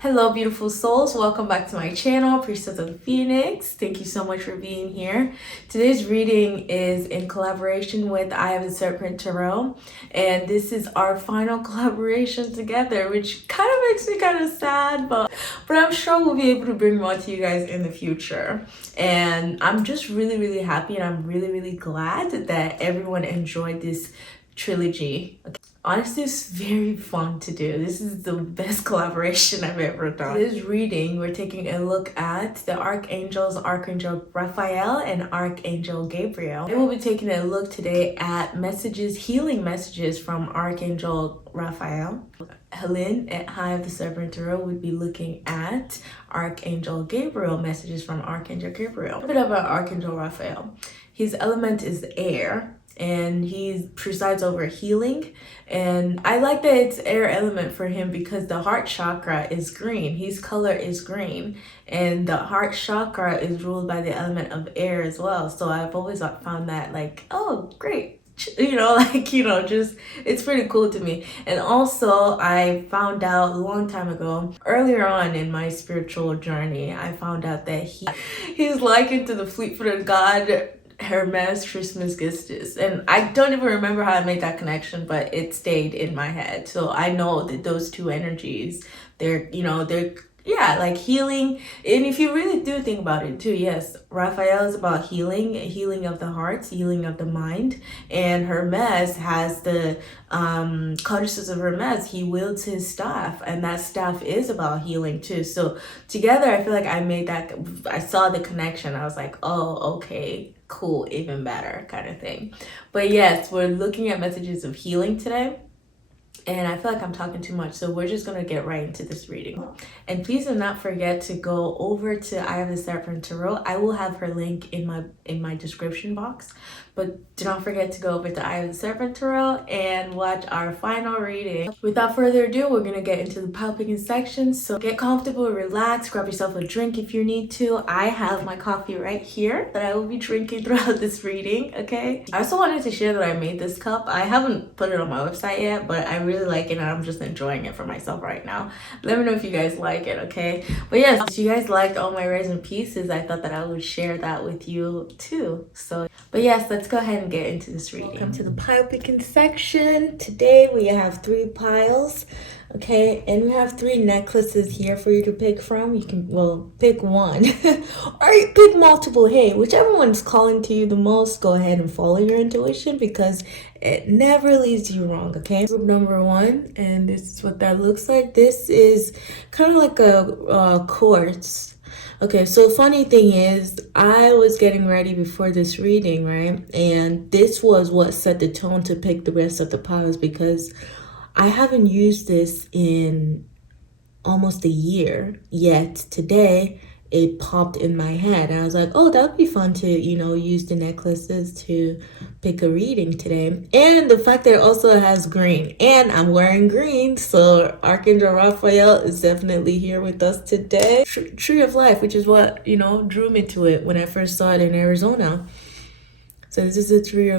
Hello, beautiful souls. Welcome back to my channel, Priestess of the Phoenix. Thank you so much for being here. Today's reading is in collaboration with Eye of the Serpent Tarot, and this is our final collaboration together, which kind of makes me kind of sad, but I'm sure we'll be able to bring more to you guys in the future. And I'm just really happy, and I'm really glad that everyone enjoyed this trilogy. Okay. Honestly, it's very fun to do. This is the best collaboration I've ever done. This reading, we're taking a look at the archangels, Archangel Raphael and Archangel Gabriel. And we'll be taking a look today at healing messages from Archangel Raphael. Helen at Eye of the Serpent Tarot would be looking at Archangel Gabriel, messages from Archangel Gabriel. A bit about Archangel Raphael. His element is air, and he presides over healing. And I like that it's air element for him because the heart chakra is green. His color is green, and the heart chakra is ruled by the element of air as well. So I've always found that like, oh, great. Just it's pretty cool to me. And also I found out a long time ago, earlier on in my spiritual journey, I found out that he's likened to the fleet-footed god Hermes Trismegistus, and I don't even remember how I made that connection, but it stayed in my head. So I know that those two energies, they're like healing. And if you really do think about it too, yes, Raphael is about healing of the heart, healing of the mind, and Hermes has the codices of Hermes. He wields his staff, and that staff is about healing too. So together, I feel like I saw the connection. I was like, oh, okay, cool, even better kind of thing. But yes, we're looking at messages of healing today. And I feel like I'm talking too much, so we're just going to get right into this reading. And please do not forget to go over to Eye of the Serpent Tarot. I will have her link in my description box. But do not forget to go over to Eye of the Serpent Tarot and watch our final reading. Without further ado, we're going to get into the pile picking section. So get comfortable, relax, grab yourself a drink if you need to. I have my coffee right here that I will be drinking throughout this reading, okay? I also wanted to share that I made this cup. I haven't put it on my website yet, but I really like it and I'm just enjoying it for myself right now. Let me know if you guys like it, okay? But yes, if you guys liked all my resin pieces, I thought that I would share that with you too. But yes, let's go ahead and get into this reading. Welcome to the pile picking section. Today we have 3 piles, okay, and we have 3 necklaces here for you to pick from. You can, well, pick one or you pick multiple. Hey, whichever one's calling to you the most, go ahead and follow your intuition because it never leads you wrong, okay? Group number 1, and this is what that looks like. This is kind of like a quartz. Okay, so funny thing is, I was getting ready before this reading, right? And this was what set the tone to pick the rest of the piles because I haven't used this in almost a year, yet today it popped in my head. And I was like, oh, that would be fun to, use the necklaces to pick a reading today. And the fact that it also has green, and I'm wearing green, so Archangel Raphael is definitely here with us today. Tree of Life, which is what, drew me to it when I first saw it in Arizona. So this is a tree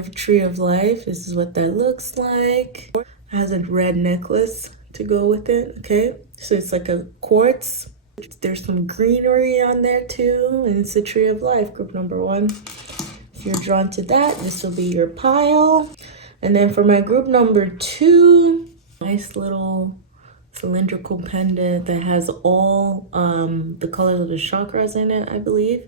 of life. This is what that looks like. It has a red necklace to go with it, okay? So it's like a quartz. There's some greenery on there too, and it's a tree of life, group number 1. If you're drawn to that, this will be your pile. And then for my group number 2, nice little cylindrical pendant that has all the colors of the chakras in it, I believe.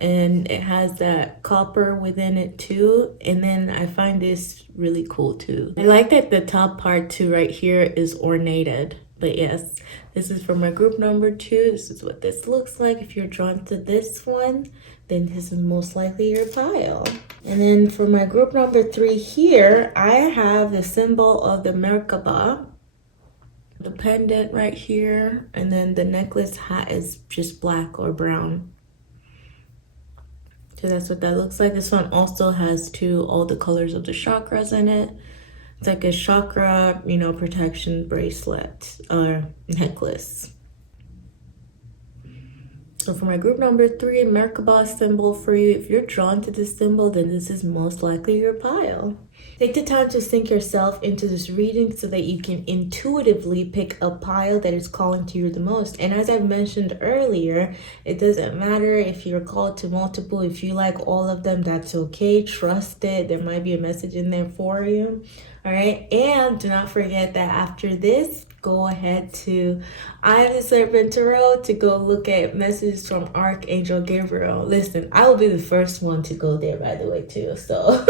And it has that copper within it too. And then I find this really cool too. I like that the top part too right here is ornated. But yes, this is for my group number 2. This is what this looks like. If you're drawn to this one, then this is most likely your pile. And then for my group number 3 here, I have the symbol of the Merkaba, the pendant right here, and then the necklace hat is just black or brown. So that's what that looks like. This one also has all the colors of the chakras in it. It's like a chakra, protection bracelet or necklace. So for my group number 3, Merkaba symbol for you. If you're drawn to this symbol, then this is most likely your pile. Take the time to sink yourself into this reading so that you can intuitively pick a pile that is calling to you the most. And as I've mentioned earlier, it doesn't matter if you're called to multiple. If you like all of them, that's okay. Trust it. There might be a message in there for you. All right. And do not forget that after this, go ahead to I Am the Serpent Tarot to go look at messages from Archangel Gabriel. Listen, I will be the first one to go there, by the way, too. So...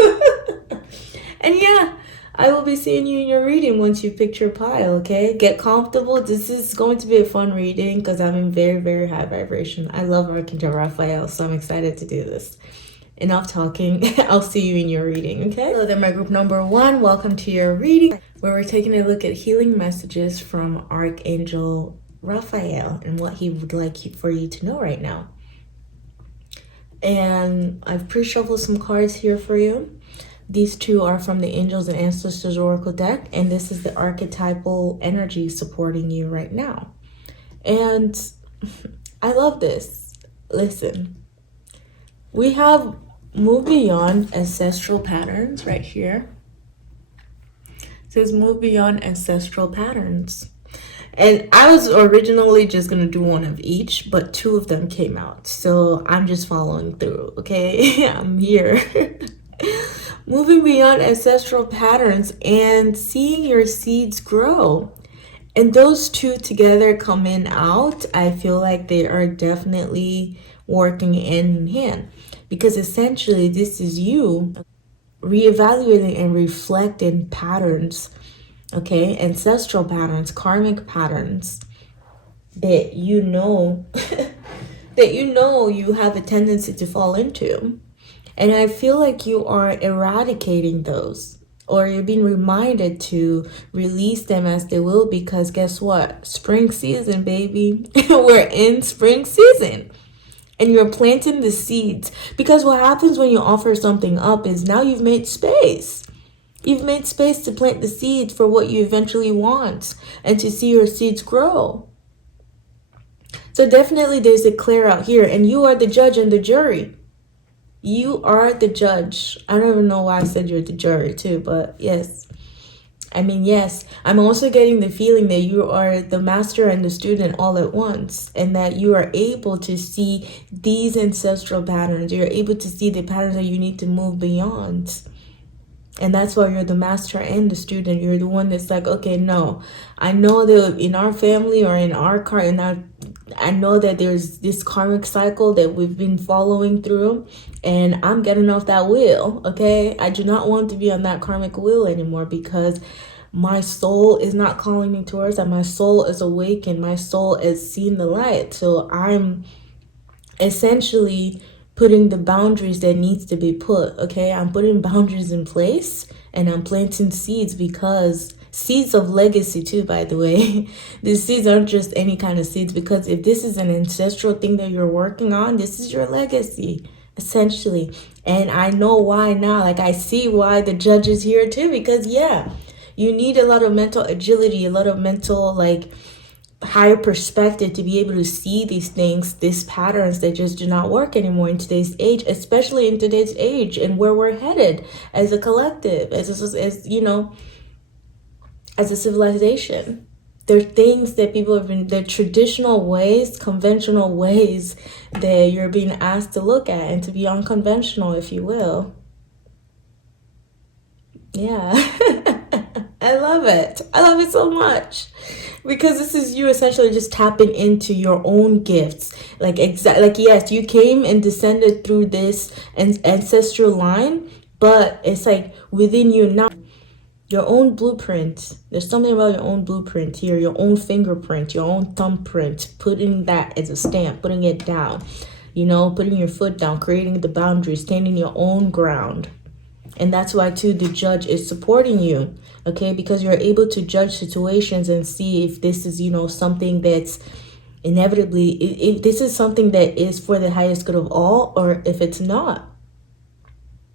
And yeah, I will be seeing you in your reading once you picked your pile, okay? Get comfortable. This is going to be a fun reading because I'm in very, very high vibration. I love Archangel Raphael, so I'm excited to do this. Enough talking. I'll see you in your reading, okay? Hello there, my group number 1. Welcome to your reading, where we're taking a look at healing messages from Archangel Raphael and what he would like for you to know right now. And I've pre-shuffled some cards here for you. These two are from the Angels and Ancestors Oracle deck, and this is the archetypal energy supporting you right now. And I love this. Listen, we have moved beyond ancestral patterns right here. It says move beyond ancestral patterns. And I was originally just going to do one of each, but 2 of them came out. So I'm just following through, okay? I'm here. Moving beyond ancestral patterns and seeing your seeds grow. And those 2 together coming out, I feel like they are definitely working hand in hand. Because essentially this is you reevaluating and reflecting patterns, okay? Ancestral patterns, karmic patterns that you know, that you have a tendency to fall into. And I feel like you are eradicating those, or you're being reminded to release them as they will, because guess what? Spring season, baby. We're in spring season. And you're planting the seeds. Because what happens when you offer something up is now you've made space. You've made space to plant the seeds for what you eventually want and to see your seeds grow. So definitely there's a clear out here, and you are the judge and the jury. You are the judge. I don't even know why I said you're the jury too, but yes. I mean, yes. I'm also getting the feeling that you are the master and the student all at once, and that you are able to see these ancestral patterns. You're able to see the patterns that you need to move beyond. And that's why you're the master and the student. You're the one that's like, okay, no, I know that in our family or in our I know that there's this karmic cycle that we've been following through, and I'm getting off that wheel, okay? I do not want to be on that karmic wheel anymore, because my soul is not calling me towards that. My soul is awakened. My soul is seeing the light. So I'm essentially putting the boundaries that needs to be put, okay? I'm putting boundaries in place, and I'm planting seeds, because seeds of legacy too, by the way. These seeds aren't just any kind of seeds, because if this is an ancestral thing that you're working on, this is your legacy, essentially. And I know why now. Like, I see why the judge is here too, because yeah, you need a lot of mental agility, a lot of mental, like, higher perspective to be able to see these things, these patterns that just do not work anymore in today's age, especially in today's age and where we're headed as a collective, as you know, as a civilization. There are things that people have been, the traditional ways, conventional ways that you're being asked to look at and to be unconventional, if you will. Yeah. I love it. I love it so much, because this is you essentially just tapping into your own gifts. Like, yes, you came and descended through this ancestral line, but it's like within you now, your own blueprint. There's something about your own blueprint here, your own fingerprint, your own thumbprint, putting that as a stamp, putting it down, you know, putting your foot down, creating the boundaries, standing your own ground. And that's why too the judge is supporting you, okay? Because you're able to judge situations and see if this is, you know, something that's inevitably, if this is something that is for the highest good of all, or if it's not.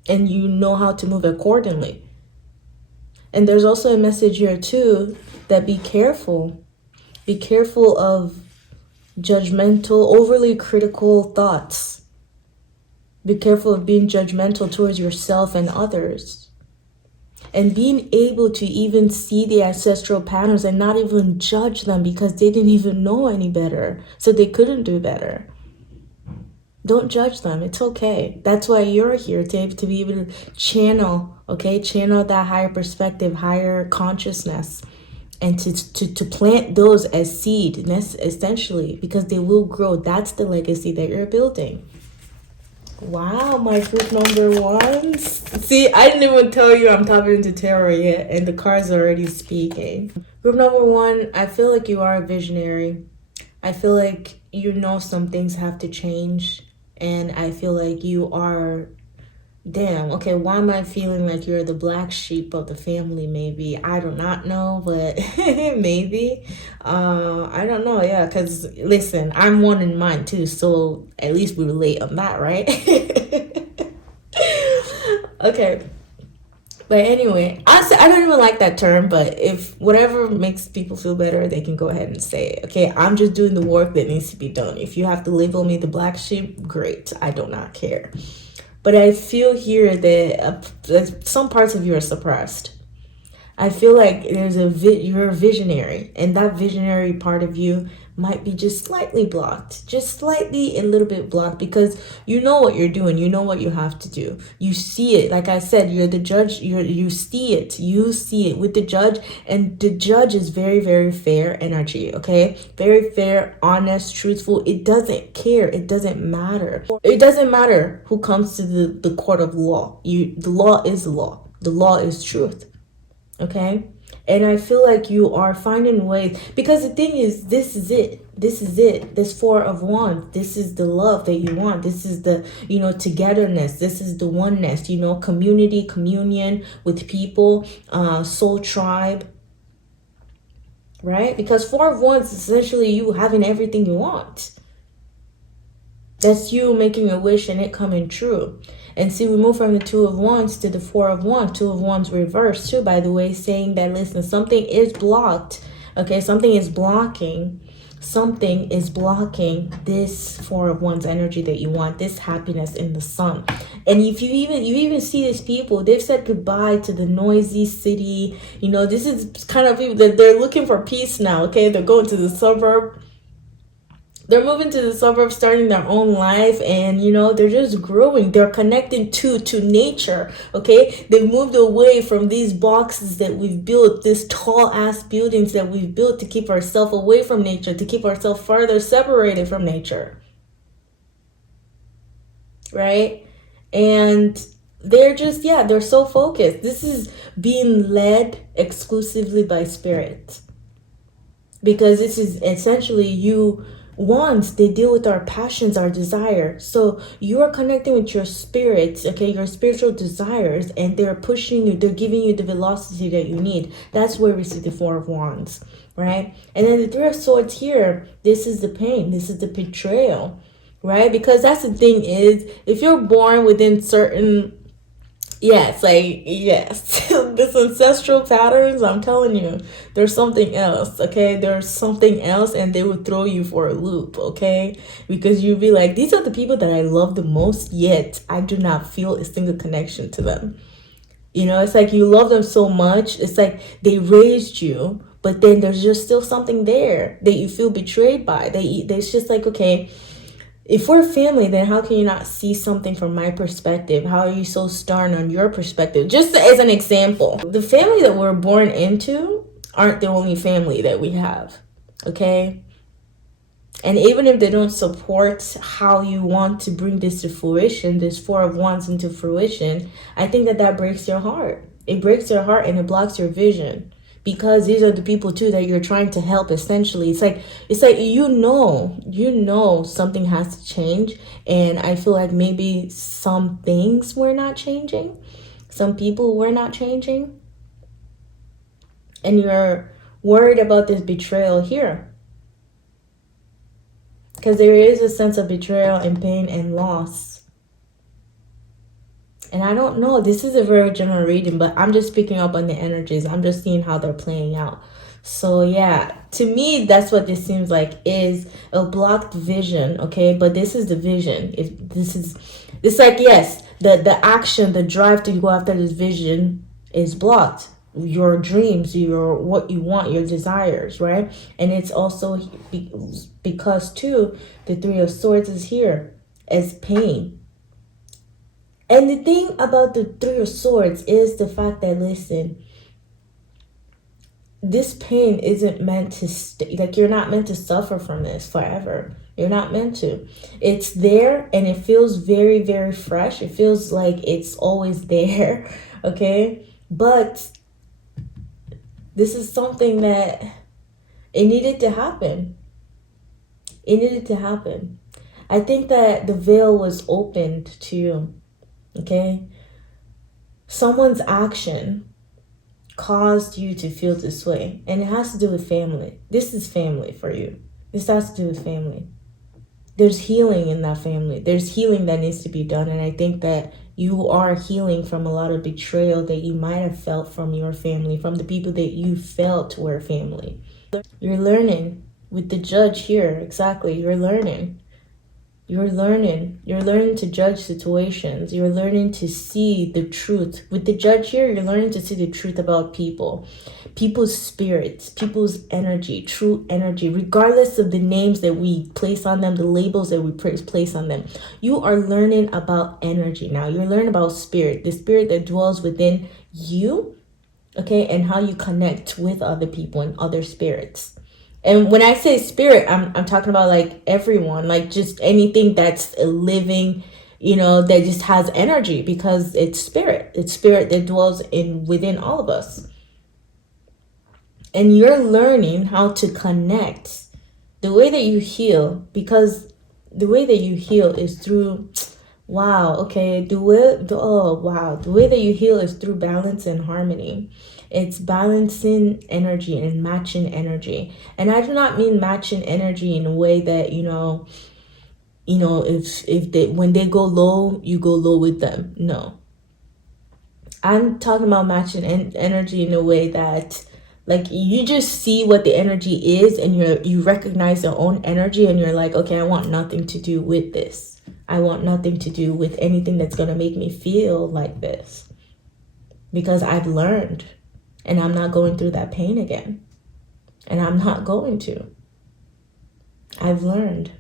And you know how to move accordingly. And there's also a message here too, that be careful. Be careful of judgmental, overly critical thoughts. Be careful of being judgmental towards yourself and others. And being able to even see the ancestral patterns and not even judge them because they didn't even know any better, so they couldn't do better. Don't judge them. It's okay. That's why you're here, to be able to channel, okay? Channel that higher perspective, higher consciousness, and to plant those as seed, essentially, because they will grow. That's the legacy that you're building. Wow, my group number ones. See, I didn't even tell you I'm tapping into tarot yet, and the cards are already speaking. Group number one, I feel like you are a visionary. I feel like you know some things have to change. And I feel like you are, damn, okay, why am I feeling like you're the black sheep of the family? Maybe, I do not know, but maybe. I don't know, yeah, because listen, I'm one in mine too, so at least we relate on that, right? Okay. But anyway, I don't even like that term, but if whatever makes people feel better, they can go ahead and say it. Okay, I'm just doing the work that needs to be done. If you have to label me the black sheep, great. I do not care. But I feel here that some parts of you are suppressed. I feel like you're a visionary, and that visionary part of you might be just slightly blocked, just slightly a little bit blocked, because you know what you're doing, you know what you have to do, you see it. Like I said, you're the judge, you see it with the judge, and the judge is very, very fair energy, okay? Very fair, honest, truthful. It doesn't care, it doesn't matter who comes to the court of law. The law is law, the law is truth. Okay, and I feel like you are finding ways, because the thing is, this is it, this Four of Wands, this is the love that you want, this is the, you know, togetherness, this is the oneness, you know, community, communion with people, soul tribe, right? Because Four of Wands is essentially you having everything you want. That's you making a wish and it coming true. And see, we move from the Two of Wands to the Four of Wands. Two of Wands reversed too, by the way, saying that, listen, something is blocked. Okay, something is blocking this Four of Wands energy that you want, this happiness in the sun. And if you even see these people, they've said goodbye to the noisy city. You know, this is kind of people that they're looking for peace now. Okay, they're going to the suburb. They're moving to the suburbs, starting their own life, and you know, they're just growing. They're connected to nature, okay? They've moved away from these boxes that we've built, these tall ass buildings that we've built to keep ourselves away from nature, to keep ourselves further separated from nature, right? And they're just, yeah, they're so focused. This is being led exclusively by spirit, because this is essentially you. Wands, they deal with our passions, our desire. So you are connecting with your spirits, okay, your spiritual desires, and they're pushing you, they're giving you the velocity that you need. That's where we see the Four of Wands, right? And then the Three of Swords here, this is the pain, this is the betrayal, right? Because that's the thing is, if you're born within certain, yes, this ancestral patterns, I'm telling you, there's something else, okay? There's something else, and they would throw you for a loop, okay? Because you'd be like, these are the people that I love the most, yet I do not feel a single connection to them. You know, it's like you love them so much, it's like they raised you, but then there's just still something there that you feel betrayed by. It's just like, okay, if we're family, then how can you not see something from my perspective? How are you so stern on your perspective? Just as an example, the family that we're born into aren't the only family that we have, okay? And even if they don't support how you want to bring this to fruition, this Four of Wands into fruition, I think that breaks your heart. It breaks your heart and it blocks your vision. Because these are the people too that you're trying to help, essentially. It's like you know something has to change, and I feel like maybe some things were not changing, some people were not changing, and you're worried about this betrayal here, because there is a sense of betrayal and pain and loss. And I don't know, this is a very general reading, but I'm just picking up on the energies. I'm just seeing how they're playing out. So yeah, to me, that's what this seems like, is a blocked vision, okay? But this is the vision. It's like, yes, the action, the drive to go after this vision is blocked. Your dreams, your what you want, your desires, right? And it's also because too, the Three of Swords is here as pain. And the thing about the Three of Swords is the fact that, listen, this pain isn't meant to stay. Like, you're not meant to suffer from this forever. You're not meant to. It's there and it feels very, very fresh. It feels like it's always there, okay? But this is something that it needed to happen. It needed to happen. I think that the veil was opened to you, okay? Someone's action caused you to feel this way, and it has to do with family. This is family for you. This has to do with family. There's healing in that family. There's healing that needs to be done, and I think that you are healing from a lot of betrayal that you might have felt from your family, from the people that you felt were family. You're learning with the Judge here. Exactly. You're learning. You're learning to judge situations. You're learning to see the truth. With the Judge here, you're learning to see the truth about people, people's spirits, people's energy, true energy, regardless of the names that we place on them, the labels that we place on them. You are learning about energy now. You're learning about spirit, the spirit that dwells within you, okay, and how you connect with other people and other spirits. And when I say spirit, I'm talking about like everyone, like just anything that's living, you know, that just has energy, because it's spirit. It's spirit that dwells within all of us. And you're learning how to connect. The way that you heal, because the way that you heal is through, wow, okay, the way that you heal is through balance and harmony. It's balancing energy and matching energy. And I do not mean matching energy in a way that, if they, when they go low, you go low with them. No. I'm talking about matching energy in a way that, like, you just see what the energy is, and you recognize your own energy, and you're like, okay, I want nothing to do with this. I want nothing to do with anything that's going to make me feel like this, because I've learned, and I'm not going through that pain again. And I'm not going to. I've learned.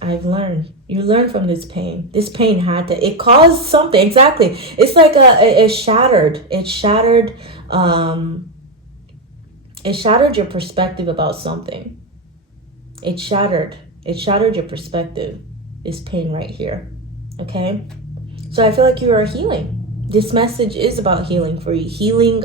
You learn from this pain. This pain it caused something. Exactly. It's like it shattered your perspective about something. It shattered your perspective. This pain right here. Okay? So I feel like you are healing. This message is about healing for you. Healing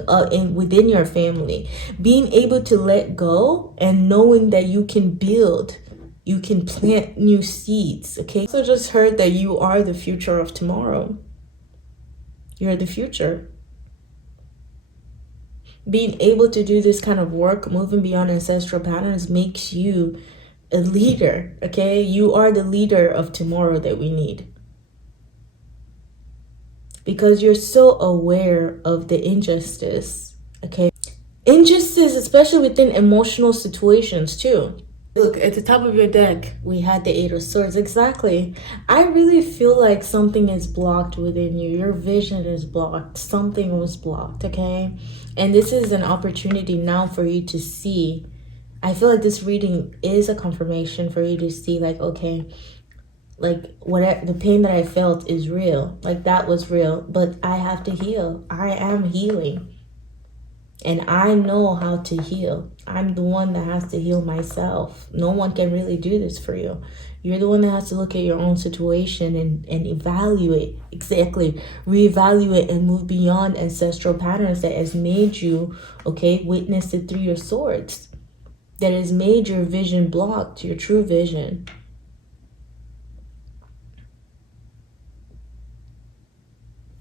within your family. Being able to let go and knowing that you can build. You can plant new seeds. Okay? So just heard that you are the future of tomorrow. You're the future. Being able to do this kind of work, moving beyond ancestral patterns, makes you a leader. Okay? You are the leader of tomorrow that we need. Because you're so aware of the injustice, okay? Injustice, especially within emotional situations too. Look, at the top of your deck, we had the Eight of Swords. Exactly. I really feel like something is blocked within you. Your vision is blocked. Something was blocked, okay? And this is an opportunity now for you to see. I feel like this reading is a confirmation for you to see, like, okay, like, whatever the pain that I felt is real. Like, that was real, but I have to heal. I am healing, and I know how to heal. I'm the one that has to heal myself. No one can really do this for you. You're the one that has to look at your own situation and evaluate. Exactly. Reevaluate and move beyond ancestral patterns that has made you, okay, witness it through your swords. That has made your vision blocked, your true vision.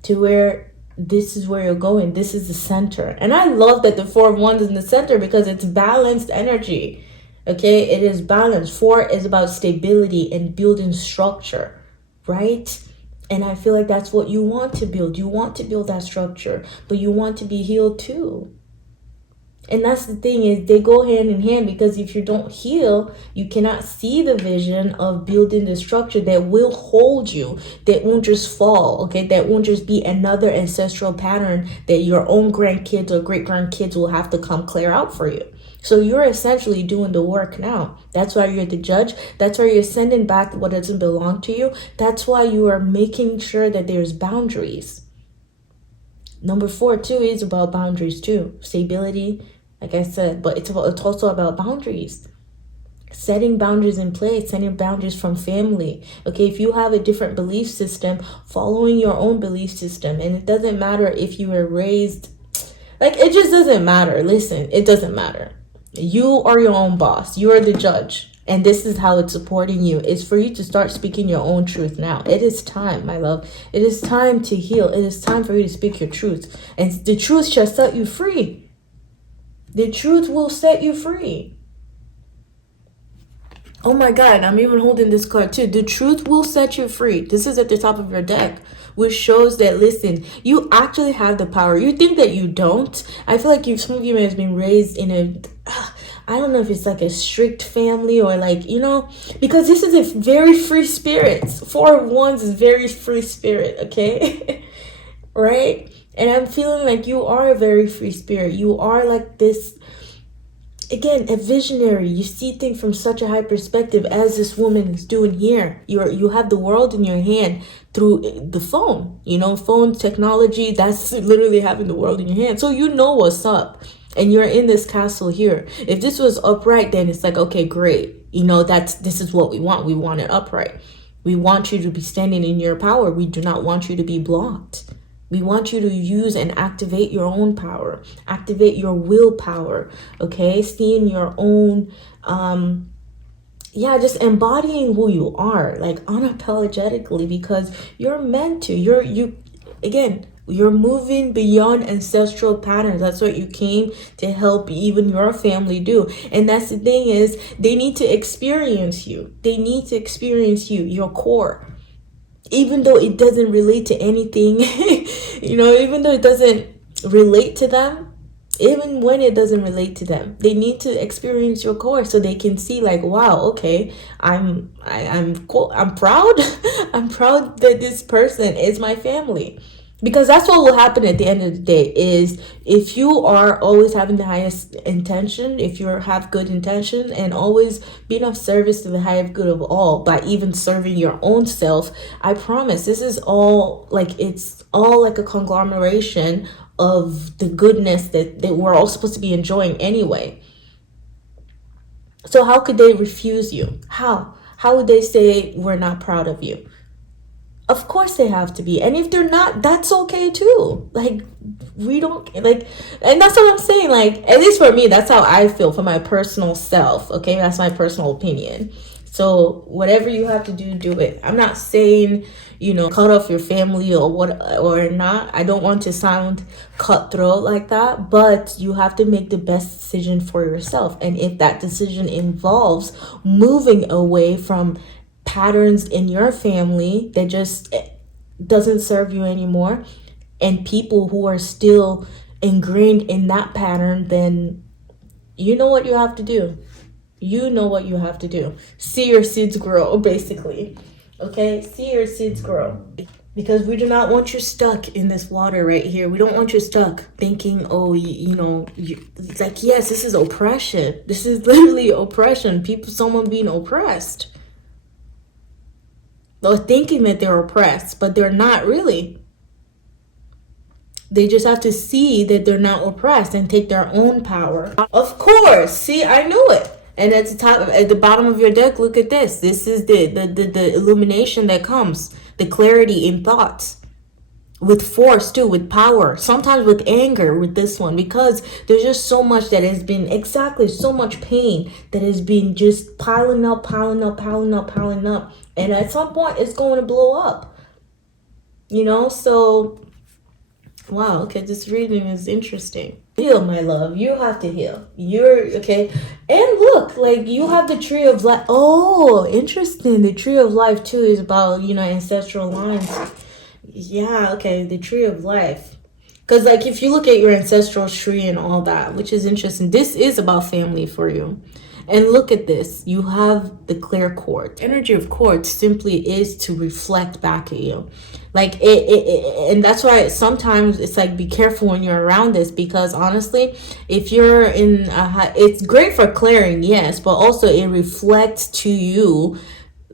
To where this is where you're going. This is the center. And I love that the Four of Wands is in the center, because it's balanced energy. Okay, it is balanced. 4 is about stability and building structure, right? And I feel like that's what you want to build. You want to build that structure, but you want to be healed too. And that's the thing, is they go hand in hand, because if you don't heal, you cannot see the vision of building the structure that will hold you, that won't just fall, okay? That won't just be another ancestral pattern that your own grandkids or great grandkids will have to come clear out for you. So you're essentially doing the work now. That's why you're the judge. That's why you're sending back what doesn't belong to you. That's why you are making sure that there's boundaries. Number 4 too is about boundaries too. Stability, like I said, but it's also about boundaries. Setting boundaries in place, setting boundaries from family. Okay, if you have a different belief system, following your own belief system. And it doesn't matter if you were raised, like, it just doesn't matter. Listen, it doesn't matter. You are your own boss. You are the judge. And this is how it's supporting you. It's for you to start speaking your own truth now. It is time, my love. It is time to heal. It is time for you to speak your truth. And the truth shall set you free. The truth will set you free. Oh my God, I'm even holding this card too. The truth will set you free. This is at the top of your deck, which shows that, listen, you actually have the power. You think that you don't. I feel like some of you may have been raised in a, I don't know if it's like a strict family or like, you know, because this is a very free spirit. 4 of Wands is very free spirit, okay? Right? And I'm feeling like you are a very free spirit. You are like this, again, a visionary. You see things from such a high perspective, as this woman is doing here. You have the world in your hand through the phone. You know, phone technology, that's literally having the world in your hand. So you know what's up. And you're in this castle here. If this was upright, then it's like, okay, great. You know, this is what we want. We want it upright. We want you to be standing in your power. We do not want you to be blocked. We want you to use and activate your own power, activate your willpower, okay? Seeing your own, just embodying who you are, like unapologetically, because you're meant to. You're moving beyond ancestral patterns. That's what you came to help even your family do. And that's the thing, is they need to experience you. They need to experience you, your core. Even though it doesn't relate to anything, you know, even though it doesn't relate to them, even when it doesn't relate to them, they need to experience your core so they can see, like, wow, okay, I'm cool. I'm proud. I'm proud that this person is my family. Because that's what will happen at the end of the day, is if you are always having the highest intention, if you have good intention and always being of service to the highest good of all by even serving your own self, I promise this is all like, it's all like a conglomeration of the goodness that we're all supposed to be enjoying anyway. So how could they refuse you? How would they say we're not proud of you? Of course they have to be. And if they're not, that's okay too. Like, we don't, like, and that's what I'm saying. Like, at least for me, that's how I feel, for my personal self. Okay, that's my personal opinion. So whatever you have to do, do it. I'm not saying, you know, cut off your family or what, or not. I don't want to sound cutthroat like that, but you have to make the best decision for yourself. And if that decision involves moving away from patterns in your family that just doesn't serve you anymore, and people who are still ingrained in that pattern, then you know what you have to do. You know what you have to do. See your seeds grow, basically. Okay? See your seeds grow. Because we do not want you stuck in this water right here. We don't want you stuck thinking, oh, it's like, yes, this is oppression. This is literally oppression. Someone being oppressed. They're thinking that they're oppressed, but they're not really. They just have to see that they're not oppressed and take their own power. Of course. See, I knew it. And at the bottom of your deck, look at this. This is the illumination that comes, the clarity in thoughts, with force too, with power, sometimes with anger with this one, because there's just so much that has been, so much pain that has been just piling up. And at some point it's going to blow up, you know? So, wow, okay, this reading is interesting. Heal, my love. You have to heal. You're okay. And look, like, you have the tree of life. Oh, interesting. The tree of life too is about, you know, ancestral lines. Yeah, okay, the tree of life. Because like if you look at your ancestral tree and all that, which is interesting, this is about family for you. And look at this. You have the clear quartz. Energy of quartz simply is to reflect back at you. Like and that's why sometimes it's like be careful when you're around this, because honestly, if you're in it's great for clearing, yes, but also it reflects to you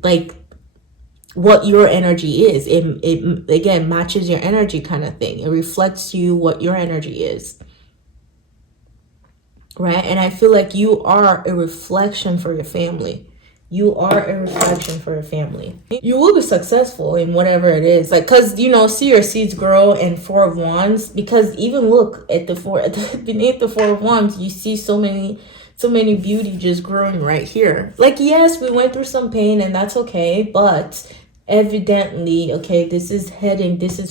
like what your energy is. It again matches your energy kind of thing. It reflects you what your energy is. Right? And I feel like you are a reflection for your family. You are a reflection for your family. You will be successful in whatever it is. Like, because, you know, see your seeds grow in Four of Wands. Because even look at beneath the Four of Wands, you see so many beauty just growing right here. Like, yes, we went through some pain and that's okay. But evidently, okay, this is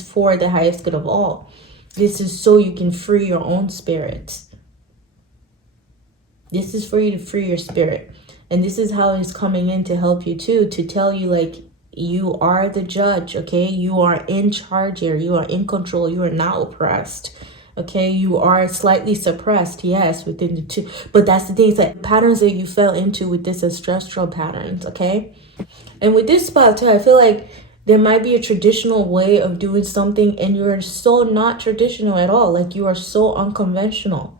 for the highest good of all. This is so you can free your own spirit. This is for you to free your spirit. And this is how it's coming in to help you too, to tell you like you are the judge, okay? You are in charge here. You are in control. You are not oppressed, okay? You are slightly suppressed, yes, within the two. But that's the thing, it's like patterns that you fell into with this ancestral patterns, okay? And with this spot too, I feel like there might be a traditional way of doing something and you're so not traditional at all. Like you are so unconventional.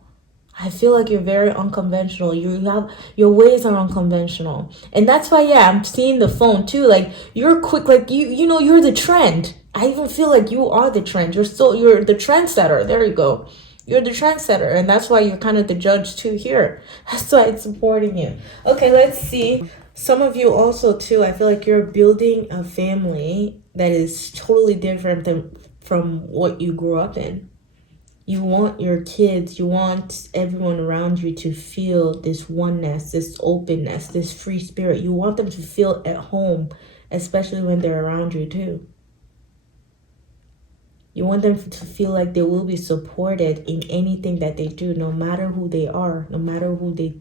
I feel like you're very unconventional. Your ways are unconventional. And that's why, yeah, I'm seeing the phone too. Like you're quick, like you know, you're the trend. I even feel like you are the trend. You're the trendsetter. There you go. You're the trendsetter. And that's why you're kind of the judge too here. That's why it's supporting you. Okay, let's see. Some of you also too, I feel like you're building a family that is totally different from what you grew up in. You want your kids, you want everyone around you to feel this oneness, this openness, this free spirit. You want them to feel at home, especially when they're around you too. You want them to feel like they will be supported in anything that they do, no matter who they are, no matter who they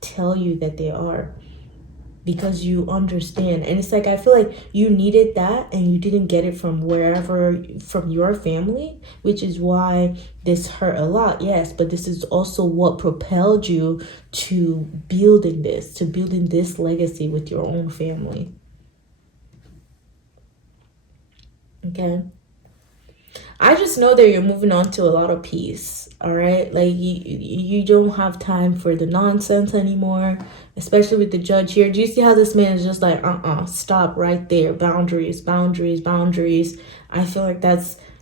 tell you that they are. Because you understand. And it's like, I feel like you needed that and you didn't get it from from your family, which is why this hurt a lot. Yes, but this is also what propelled you to building this legacy with your own family. Okay. I just know that you're moving on to a lot of peace, all right? Like, you don't have time for the nonsense anymore, especially with the judge here. Do you see how this man is just like, stop right there. Boundaries, boundaries, boundaries. I feel like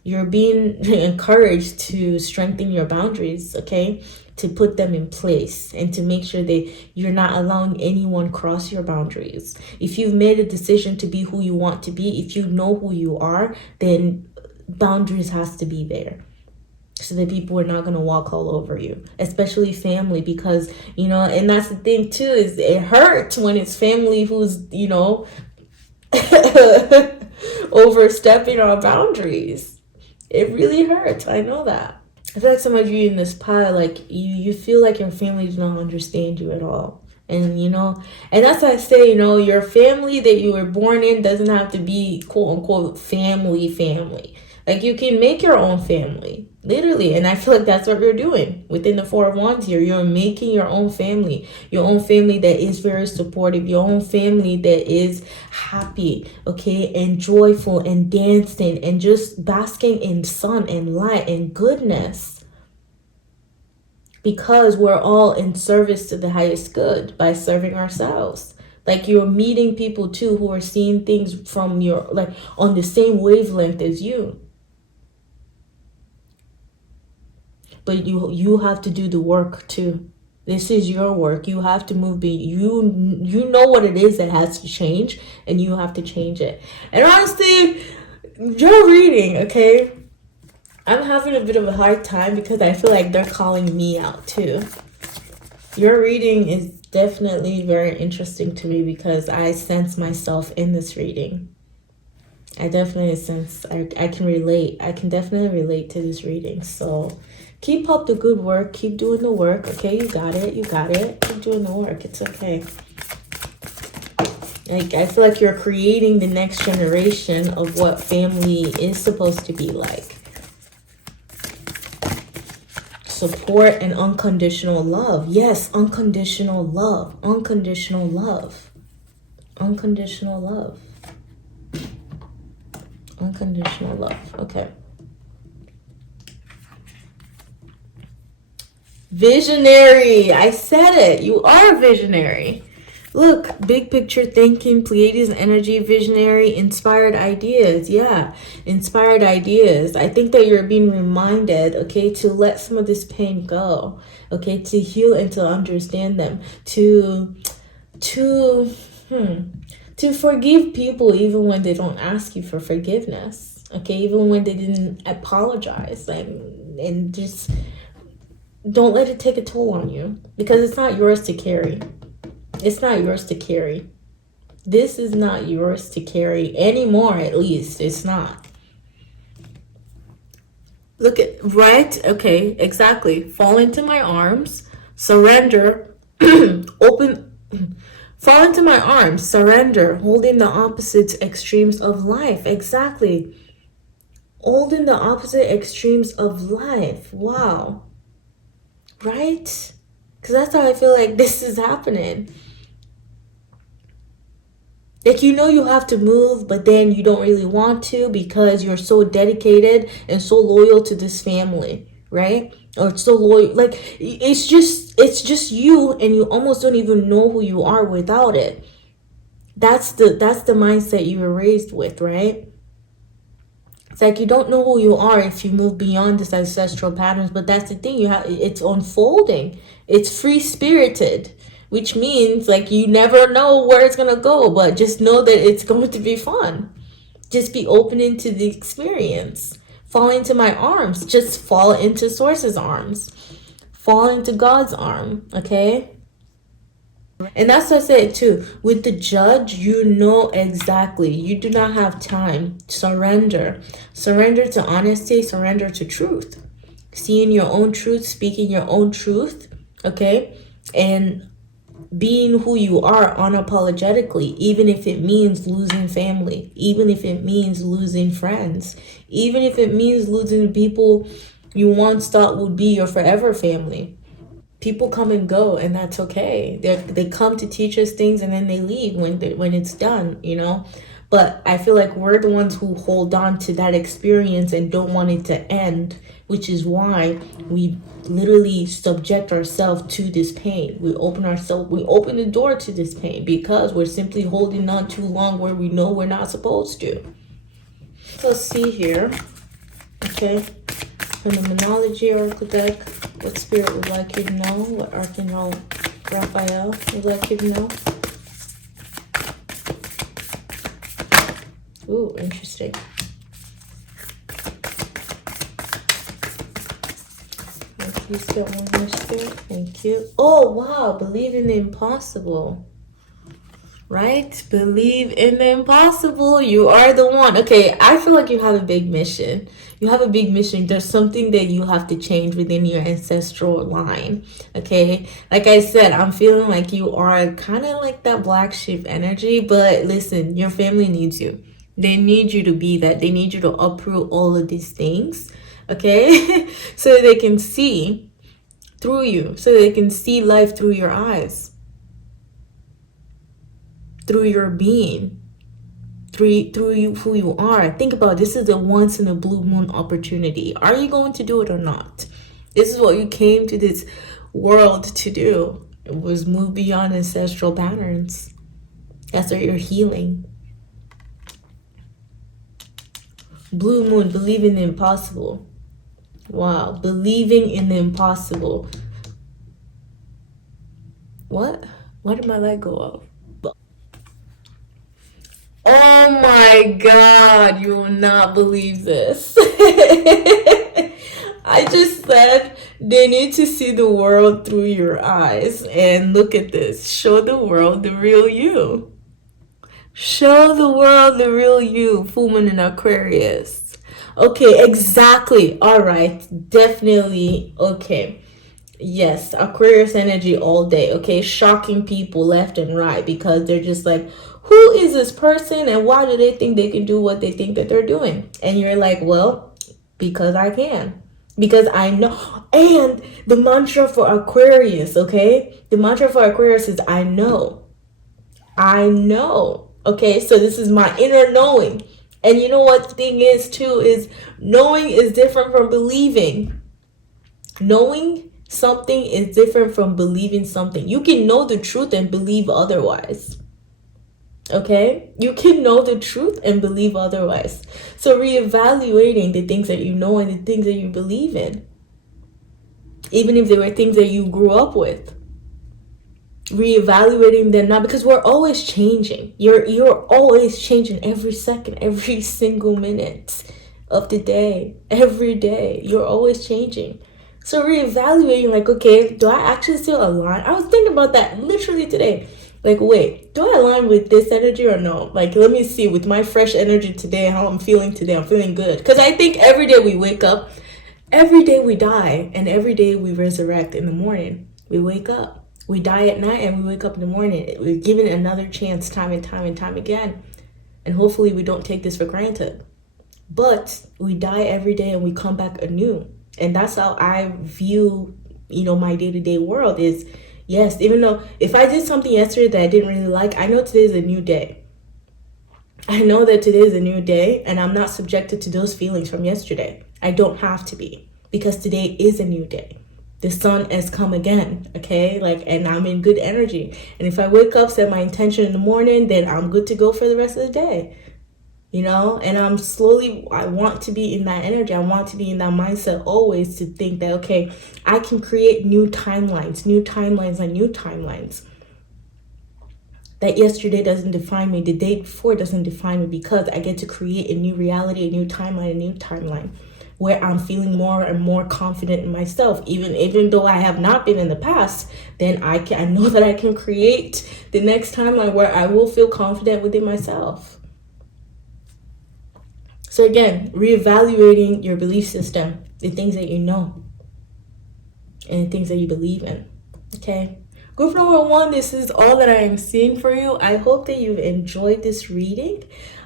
you're being encouraged to strengthen your boundaries, okay? To put them in place and to make sure that you're not allowing anyone cross your boundaries. If you've made a decision to be who you want to be, if you know who you are, then boundaries has to be there so that people are not going to walk all over you, especially family, because, you know, and that's the thing too, is it hurts when it's family who's, you know, overstepping our boundaries. It really hurts. I know that. I feel like some of you in this pile, like you feel like your family does not understand you at all. And, you know, and that's why I say, you know, your family that you were born in doesn't have to be quote unquote family. Like you can make your own family, literally. And I feel like that's what you're doing within the Four of Wands here. You're making your own family that is very supportive, your own family that is happy, okay, and joyful and dancing and just basking in sun and light and goodness. Because we're all in service to the highest good by serving ourselves. Like you're meeting people too who are seeing things from your, like on the same wavelength as you. But you have to do the work too. This is your work. You have to move. You know what it is that has to change, and you have to change it. And honestly, your reading, okay? I'm having a bit of a hard time because I feel like they're calling me out too. Your reading is definitely very interesting to me because I sense myself in this reading. I definitely sense, I can relate. I can definitely relate to this reading. So keep up the good work. Keep doing the work. Okay, you got it. You got it. Keep doing the work. It's okay. Like, I feel like you're creating the next generation of what family is supposed to be like. support and unconditional love. Yes, unconditional love. Unconditional love. Unconditional love. Unconditional love. Okay. Visionary. I said it. You are a visionary. Look, big picture thinking, Pleiades energy, visionary, inspired ideas. Yeah, inspired ideas. I think that you're being reminded, okay, to let some of this pain go, okay, to heal and to understand them, to forgive people even when they don't ask you for forgiveness, okay, even when they didn't apologize, and just don't let it take a toll on you, because it's not yours to carry. It's not yours to carry. This is not yours to carry anymore, at least. It's not. Look at, right? Okay, exactly. Fall into my arms, surrender, open, fall into my arms, surrender, holding the opposite extremes of life. Exactly. Holding the opposite extremes of life. Wow. Right? Because that's how I feel like this is happening. Like, you know, you have to move, but then you don't really want to because you're so dedicated and so loyal to this family, right? Or so loyal. Like, it's just you, and you almost don't even know who you are without it. That's the mindset you were raised with, right? It's like you don't know who you are if you move beyond this ancestral patterns, but that's the thing. It's unfolding. It's free spirited, which means like you never know where it's gonna go, but just know that it's going to be fun. Just be open into the experience. Fall into my arms. Just fall into Source's arms. Fall into God's arm, okay? And that's what I said too. With the judge, you know exactly. You do not have time. Surrender. Surrender to honesty. Surrender to truth. Seeing your own truth. Speaking your own truth. Okay? And being who you are unapologetically. Even if it means losing family. Even if it means losing friends. Even if it means losing people you once thought would be your forever family. People come and go, and that's okay. They come to teach us things, and then they leave when it's done, you know. But I feel like we're the ones who hold on to that experience and don't want it to end, which is why we literally subject ourselves to this pain. We open the door to this pain because we're simply holding on too long where we know we're not supposed to. So let's see here. Okay. Phenomenology Oracle deck. What Spirit would like you to know? What Archangel Raphael would like you to know? Ooh, interesting. Please get one more, Spirit. Thank you. Oh, wow. Believe in the impossible. Right? Believe in the impossible. You are the one. Okay, I feel like you have a big mission. You have a big mission. There's something that you have to change within your ancestral line. Okay? Like I said, I'm feeling like you are kind of like that black sheep energy. But listen, your family needs you. They need you to be that. They need you to uproot all of these things. Okay? So they can see through you. So they can see life through your eyes. Through your being, through you, who you are. Think about it. This is a once in a blue moon opportunity. Are you going to do it or not? This is what you came to this world to do. It was move beyond ancestral patterns. That's what you're healing. Blue moon, believe in the impossible. Wow, believing in the impossible. What did my light go off? Oh my God, you will not believe this. I just said they need to see the world through your eyes. And look at this. Show the world the real you. Show the world the real you, Full Moon in Aquarius. Okay, exactly. All right, definitely. Okay. Yes, Aquarius energy all day. Okay, shocking people left and right because they're just like, who is this person and why do they think they can do what they think that they're doing? And you're like, well, because I can. because I know. And the mantra for Aquarius, okay? The mantra for Aquarius is I know. I know. Okay, so this is my inner knowing. And you know what the thing is too is knowing is different from believing. Knowing something is different from believing something. You can know the truth and believe otherwise. Okay? You can know the truth and believe otherwise. So reevaluating the things that you know and the things that you believe in. Even if they were things that you grew up with. Reevaluating them now, because we're always changing. You're always changing every second, every single minute of the day, every day. You're always changing. So reevaluating, like, okay, do I actually still align? I was thinking about that literally today. Like, wait, do I align with this energy or no? Like, let me see with my fresh energy today, how I'm feeling today. I'm feeling good. Because I think every day we wake up, every day we die, and every day we resurrect in the morning. We wake up. We die at night and we wake up in the morning. We're given another chance time and time and time again. And hopefully we don't take this for granted. But we die every day and we come back anew. And that's how I view, my day-to-day world is, yes, even though if I did something yesterday that I didn't really like, I know today is a new day. I know that today is a new day and I'm not subjected to those feelings from yesterday. I don't have to be, because today is a new day. The sun has come again, okay? And I'm in good energy. And if I wake up, set my intention in the morning, then I'm good to go for the rest of the day, And I want to be in that energy. I want to be in that mindset always, to think that, okay, I can create new timelines and new timelines. That yesterday doesn't define me. The day before doesn't define me, because I get to create a new reality, a new timeline, where I'm feeling more and more confident in myself. Even though I have not been in the past, then I know that I can create the next timeline where I will feel confident within myself. So again, reevaluating your belief system, the things that you know, and the things that you believe in. Okay. Group number 1, this is all that I am seeing for you. I hope that you've enjoyed this reading.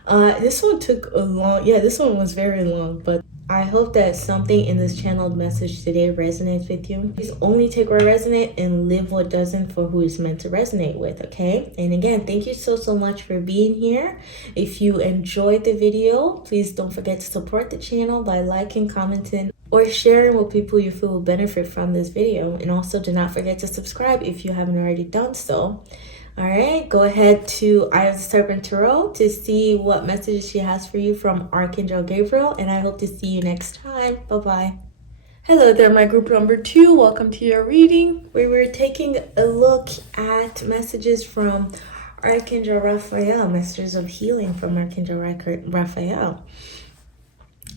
This one took a long, this one was very long, but I hope that something in this channeled message today resonates with you. Please only take what resonates and live what doesn't for who is meant to resonate with, okay? And again, thank you so much for being here. If you enjoyed the video, please don't forget to support the channel by liking, commenting, or sharing with people you feel will benefit from this video. And also do not forget to subscribe if you haven't already done so. All right, go ahead to Eye of the Serpent Tarot to see what messages she has for you from Archangel Gabriel, and I hope to see you next time. Bye-bye. Hello there, my group number 2. Welcome to your reading. We were taking a look at messages from Archangel Raphael, messages of healing from Archangel Raphael.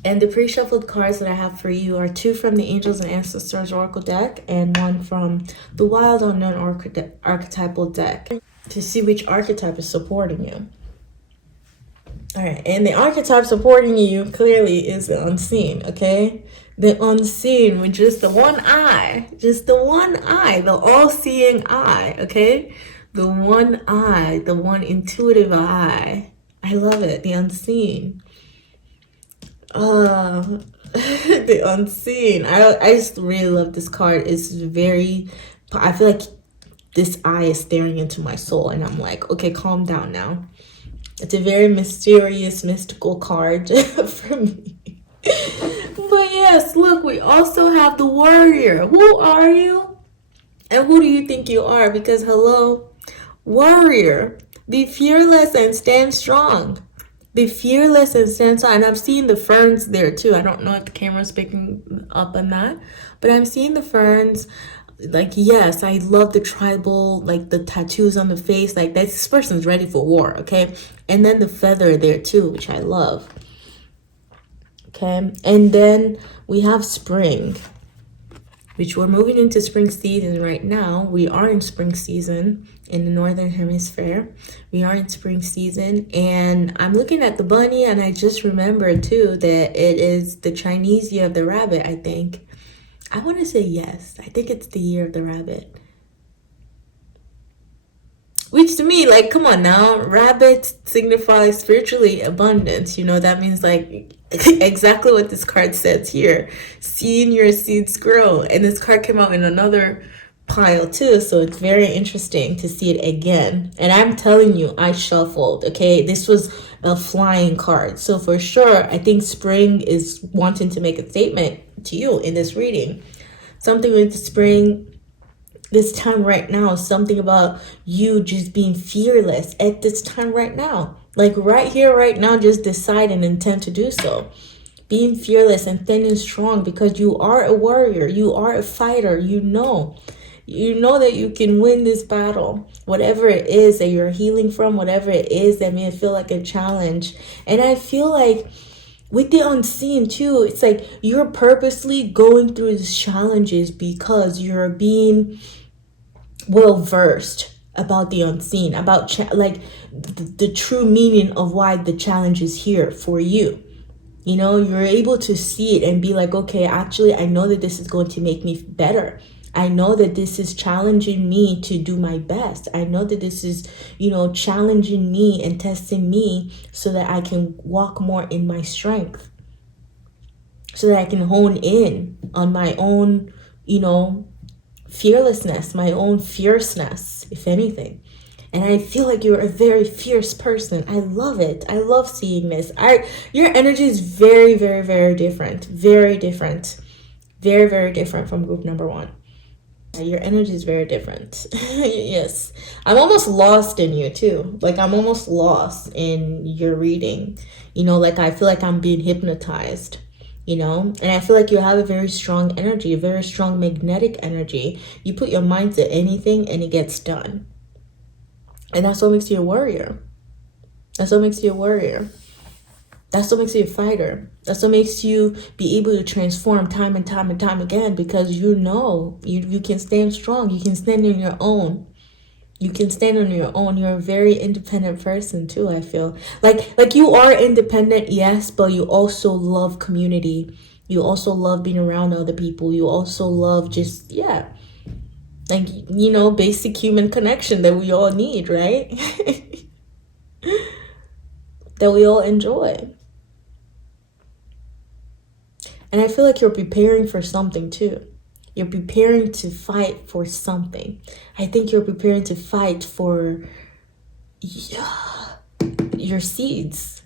And the pre-shuffled cards that I have for you are 2 from the Angels and Ancestors Oracle deck and 1 from the Wild Unknown Archetypal deck, to see which archetype is supporting you. All right, and the archetype supporting you clearly is the unseen, okay? The unseen with just the one eye, the all-seeing eye, okay? The one eye, the one intuitive eye. I love it, the unseen. The unseen. I just really love this card. It's very, I feel like this eye is staring into my soul, and I'm like, okay, calm down now. It's a very mysterious, mystical card for me. But yes, look, we also have the Warrior. Who are you? And who do you think you are? Because hello, Warrior, be fearless and stand strong. Be fearless and stand strong. And I'm seeing the ferns there too. I don't know if the camera's picking up on that, but I'm seeing the ferns. Like, yes, I love the tribal, like the tattoos on the face. Like, this person's ready for war, okay? And then the feather there too, which I love. Okay, and then we have spring, which we're moving into spring season right now. We are in spring season in the Northern Hemisphere. We are in spring season, and I'm looking at the bunny, and I just remembered too that it is the Chinese Year of the Rabbit, I think. I want to say yes. I think it's the Year of the Rabbit. Which to me, like, come on now, rabbits signify spiritually abundance. You know, that means like exactly what this card says here. Seeing your seeds grow. And this card came out in another pile too, so it's very interesting to see it again. And I'm telling you, I shuffled, okay? This was a flying card. So for sure, I think spring is wanting to make a statement to you in this reading. Something with the spring this time right now, something about you just being fearless at this time right now. Like right here, right now, just decide and intend to do so. Being fearless and standing strong because you are a warrior. You are a fighter. You know that you can win this battle. Whatever it is that you're healing from, whatever it is that may feel like a challenge. And I feel like with the unseen too, it's like you're purposely going through these challenges because you're being well versed about the unseen, about like the true meaning of why the challenge is here for you. You know, you're able to see it and be like, okay, actually, I know that this is going to make me better. I know that this is challenging me to do my best. I know that this is, you know, challenging me and testing me so that I can walk more in my strength. So that I can hone in on my own, you know, fearlessness, my own fierceness, if anything. And I feel like you're a very fierce person. I love it. I love seeing this. Your energy is very, very, very different. Very different. Very, very different from group number one. Your energy is very different. Yes. I'm almost lost in you too. Like I'm almost lost in your reading. You know, like I feel like I'm being hypnotized. You know, and I feel like you have a very strong energy, a very strong magnetic energy. You put your mind to anything and it gets done. And that's what makes you a warrior. That's what makes you a warrior. That's what makes you a fighter. That's what makes you be able to transform time and time and time again, because you know you can stand strong. You can stand on your own. You can stand on your own. You're a very independent person too, I feel. Like you are independent, yes, but you also love community. You also love being around other people. You also love just, yeah, like, you know, basic human connection that we all need, right? That we all enjoy. And I feel like you're preparing for something too. You're preparing to fight for something. I think you're preparing to fight for your seeds.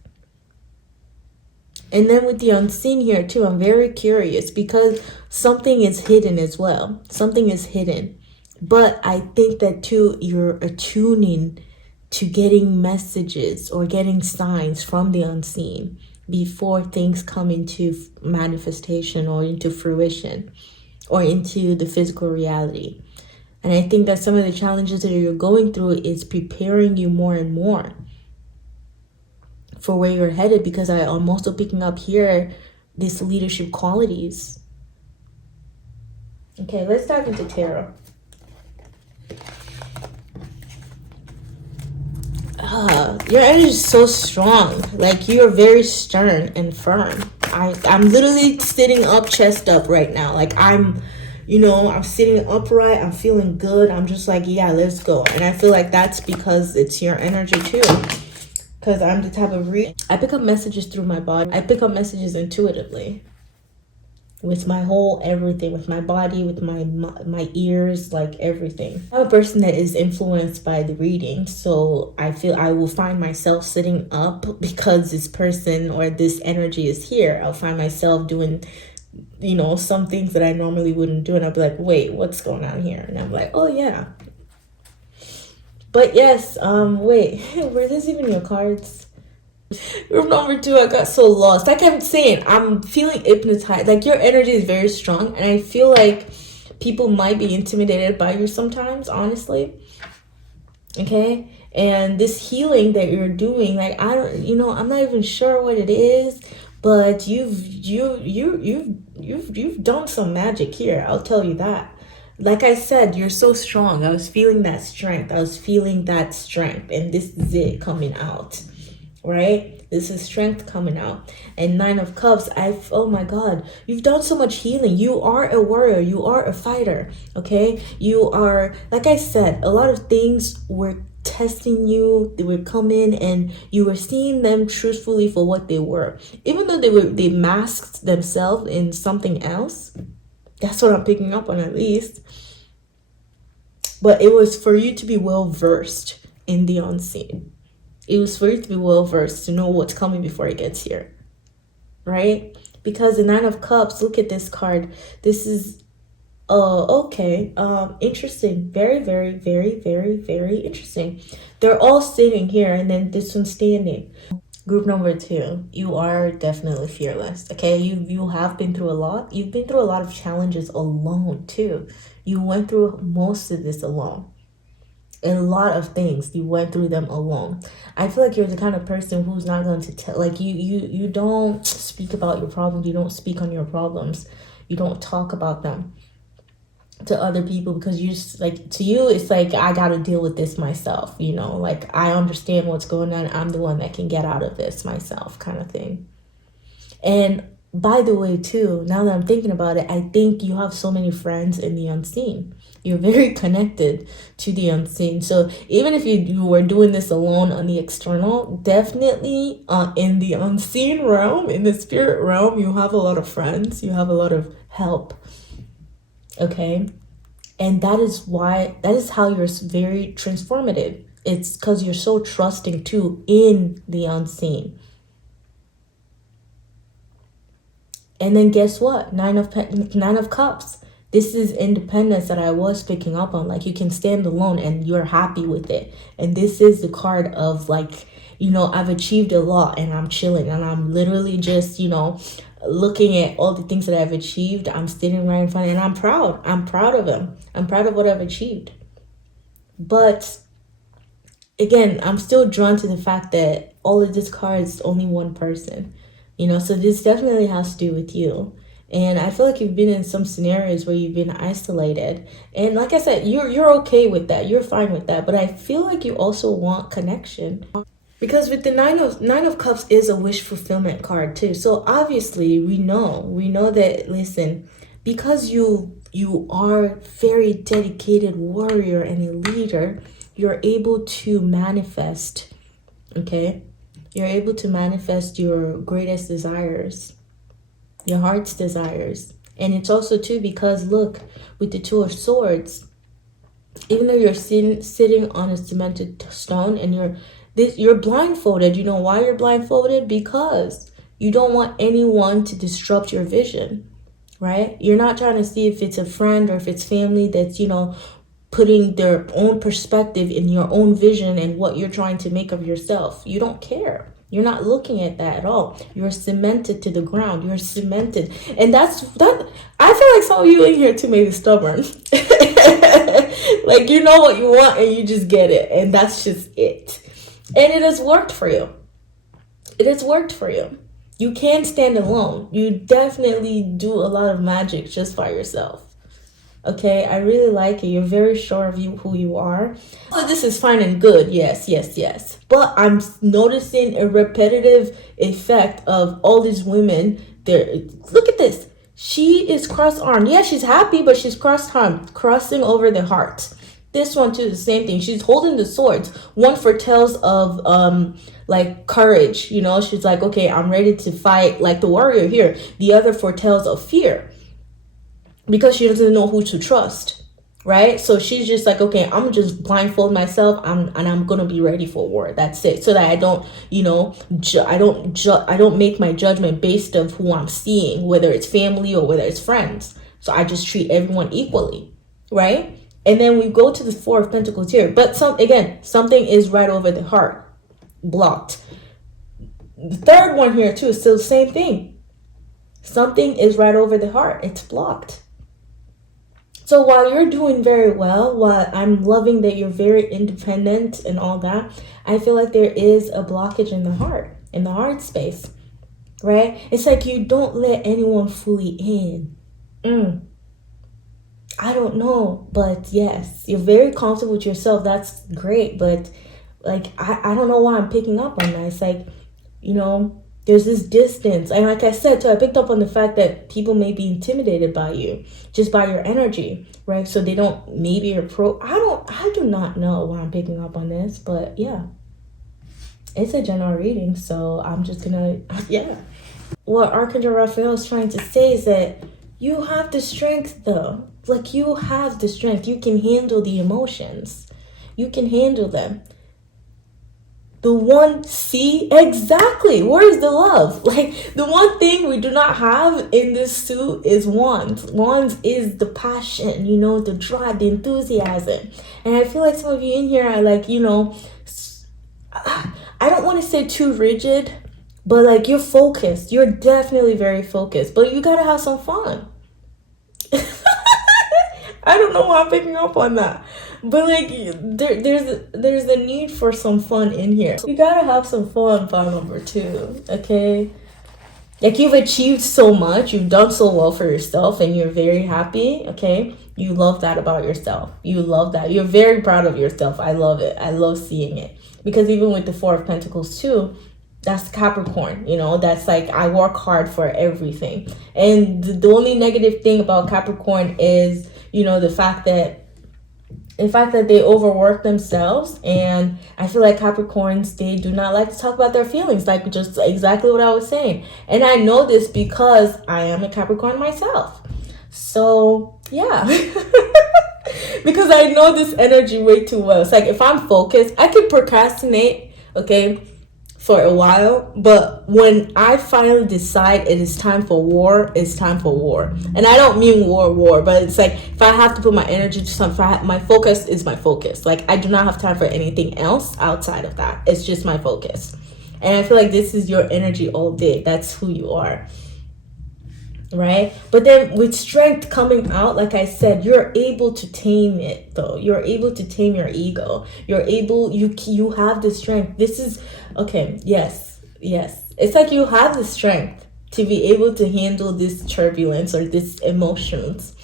And then with the unseen here too, I'm very curious because something is hidden as well. Something is hidden. But I think that too, you're attuning to getting messages or getting signs from the unseen before things come into manifestation or into fruition or into the physical reality. And I think that some of the challenges that you're going through is preparing you more and more for where you're headed, because I'm also picking up here these leadership qualities. Okay, let's dive into tarot. Your energy is so strong. Like you're very stern and firm. I'm literally sitting up, chest up right now. Like I'm sitting upright. I'm feeling good. I'm just like, yeah, let's go. And I feel like that's because it's your energy too. Because I'm the type of I pick up messages through my body. I pick up messages intuitively. With my whole everything, with my body, with my ears, like everything. I'm a person that is influenced by the reading, so I feel I will find myself sitting up because this person or this energy is here. I'll find myself doing, you know, some things that I normally wouldn't do, and I'll be like, wait, what's going on here? And I'm like, oh yeah. But yes, wait, were this even your cards? Group number 2, I got so lost. Like I'm saying, I'm feeling hypnotized. Like your energy is very strong, and I feel like people might be intimidated by you sometimes, honestly. Okay? And this healing that you're doing, like I'm not even sure what it is, but you've done some magic here. I'll tell you that. Like I said, you're so strong. I was feeling that strength. And this is it coming out. Right? This is strength coming out. And 9 of Cups, oh my God, you've done so much healing. You are a warrior. You are a fighter. Okay? You are, like I said, a lot of things were testing you. They were coming and you were seeing them truthfully for what they were, even though they masked themselves in something else. That's what I'm picking up on, at least. But it was for you to be well versed in the unseen. It was for you to be well versed to know what's coming before it gets here, right? Because the Nine of Cups, look at this card. This is okay. Interesting. Very, very, very, very, very interesting. They're all sitting here and then this one's standing. Group number 2, you are definitely fearless. Okay, you have been through a lot. You've been through a lot of challenges alone too. You went through most of this alone. A lot of things you went through them alone. I feel like you're the kind of person who's not going to tell, like you don't speak about your problems. You don't speak on your problems. You don't talk about them to other people, because you just, like, to you it's like, I gotta deal with this myself, you know, like I understand what's going on, I'm the one that can get out of this myself, kind of thing. And by the way too, now that I'm thinking about it, I think you have so many friends in the unseen. You're very connected to the unseen. So even if you were doing this alone on the external, definitely in the unseen realm, in the spirit realm, you have a lot of friends, you have a lot of help. Okay, and that is how you're very transformative. It's because you're so trusting too in the unseen. And then guess what? Nine of Cups. This is independence that I was picking up on. Like, you can stand alone and you're happy with it. And this is the card of, like, you know, I've achieved a lot and I'm chilling and I'm literally just, you know, looking at all the things that I've achieved. I'm sitting right in front and I'm proud. I'm proud of them. I'm proud of what I've achieved. But again, I'm still drawn to the fact that all of this card is only one person, you know, so this definitely has to do with you. And I feel like you've been in some scenarios where you've been isolated. And like I said, you're okay with that. You're fine with that. But I feel like you also want connection. Because with the nine of Cups is a wish fulfillment card too. So obviously we know that, listen, because you are very dedicated warrior and a leader, you're able to manifest, okay? You're able to manifest your greatest desires, your heart's desires. And it's also too because, look, with the Two of Swords, even though you're sitting on a cemented stone and you're blindfolded. You know why you're blindfolded? Because you don't want anyone to disrupt your vision, right? You're not trying to see if it's a friend or if it's family that's, you know, putting their own perspective in your own vision and what you're trying to make of yourself. You don't care. You're not looking at that at all. You're cemented to the ground. You're cemented. And that. I feel like some of you in here too may be stubborn. Like, you know what you want and you just get it. And that's just it. And it has worked for you. It has worked for you. You can't stand alone. You definitely do a lot of magic just by yourself. Okay, I really like it. You're very sure of who you are. So this is fine and good. Yes. But I'm noticing a repetitive effect of all these women. Look at this. She is cross-armed. Yeah, she's happy, but she's cross-armed, crossing over the heart. This one too, the same thing. She's holding the swords. One foretells of like courage. You know, she's like, okay, I'm ready to fight, like the warrior here. The other foretells of fear, because she doesn't know who to trust, right? So she's just like, okay, I'm just blindfold myself, and I'm gonna be ready for war. That's it. So that I don't, you know, I don't make my judgment based of who I'm seeing, whether it's family or whether it's friends. So I just treat everyone equally, right? And then we go to the Four of Pentacles here. But something is right over the heart, blocked. The third one here too is still the same thing. Something is right over the heart. It's blocked. So while you're doing very well, while I'm loving that you're very independent and all that, I feel like there is a blockage in the heart space, right? It's like you don't let anyone fully in. I don't know, but yes, you're very comfortable with yourself. That's great, but like, I don't know why I'm picking up on that. It's like, you know, there's this distance. And like I said, too, I picked up on the fact that people may be intimidated by you, just by your energy, right? So they don't, maybe you're I do not know why I'm picking up on this, but yeah, it's a general reading, so I'm just gonna, yeah. What Archangel Raphael is trying to say is that you have the strength, though. Like, you have the strength. You can handle the emotions. You can handle them. The one, see, exactly, where's the love? Like, the one thing we do not have in this suit is wands. Wands is the passion, you know, the drive, the enthusiasm. And I feel like some of you in here are like, you know, I don't want to say too rigid, but like, you're focused. You're definitely very focused, but you gotta have some fun. I don't know why I'm picking up on that, but like, there's a need for some fun in here. You gotta have some fun, file number 2, okay? Like, you've achieved so much, you've done so well for yourself, and you're very happy, okay? You love that about yourself. You love that. You're very proud of yourself. I love it. I love seeing it. Because even with the 4 of Pentacles too, that's Capricorn, you know, that's like, I work hard for everything. And the only negative thing about Capricorn is, you know, the fact that they overwork themselves. And I feel like Capricorns, they do not like to talk about their feelings, like just exactly what I was saying. And I know this because I am a Capricorn myself. So yeah. Because I know this energy way too well. It's like, if I'm focused, I can procrastinate, okay, for a while, but when I finally decide it is time for war, it's time for war. And I don't mean war, but it's like, if I have to put my energy to something, my focus is my focus. Like, I do not have time for anything else outside of that. It's just my focus. And I feel like this is your energy all day. That's who you are, right? But then with strength coming out, like I said, you're able to tame it, though. You're able to tame your ego. You're able, you have the strength. This is okay. Yes, it's like you have the strength to be able to handle this turbulence or this emotions.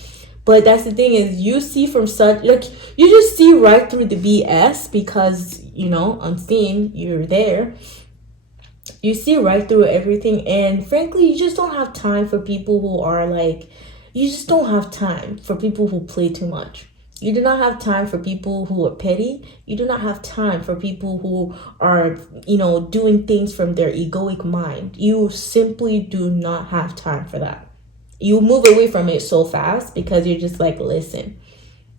But that's the thing, is you see from such, like, you just see right through the BS, because, you know, unseen, you're there. You see right through everything. And frankly, you just don't have time for people who are like, you just don't have time for people who play too much. You do not have time for people who are petty. You do not have time for people who are, you know, doing things from their egoic mind. You simply do not have time for that. You move away from it so fast because you're just like, listen,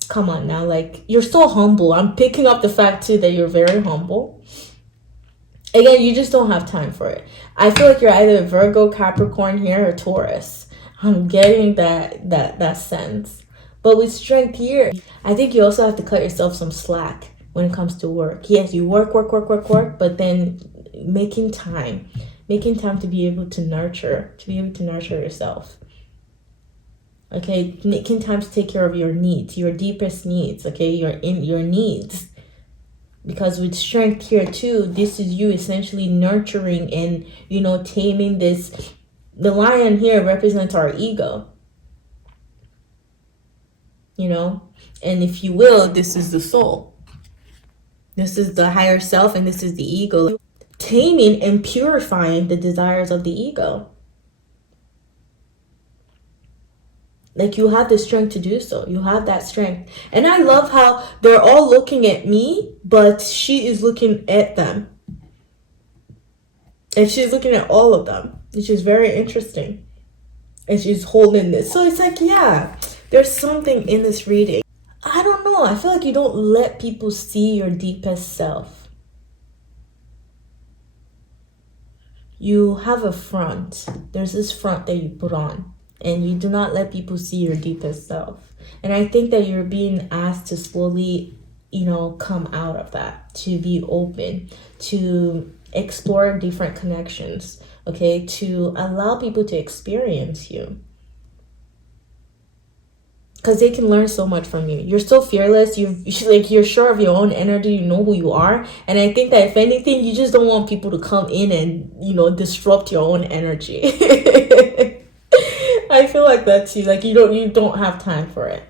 come on now. Like, you're so humble. I'm picking up the fact too that you're very humble. Again, you just don't have time for it. I feel like you're either Virgo, Capricorn here, or Taurus. I'm getting that sense. But with strength here, I think you also have to cut yourself some slack when it comes to work. Yes, you work, but then making time to be able to nurture yourself. Okay, making time to take care of your needs, your deepest needs, okay, your needs. Because with strength here too, this is you essentially nurturing and, you know, taming this. The lion here represents our ego. You know, and if you will, this is the soul. This is the higher self, and this is the ego. Taming and purifying the desires of the ego. Like, you have the strength to do so. You have that strength. And I love how they're all looking at me, but she is looking at them. And she's looking at all of them, which is very interesting. And she's holding this. So it's like, yeah, there's something in this reading. I don't know. I feel like you don't let people see your deepest self. You have a front. There's this front that you put on. And you do not let people see your deepest self. And I think that you're being asked to slowly, you know, come out of that. To be open. To explore different connections. Okay? To allow people to experience you. Because they can learn so much from you. You're so fearless. You're sure of your own energy. You know who you are. And I think that if anything, you just don't want people to come in and, you know, disrupt your own energy. I feel like that too. Like, you don't have time for it.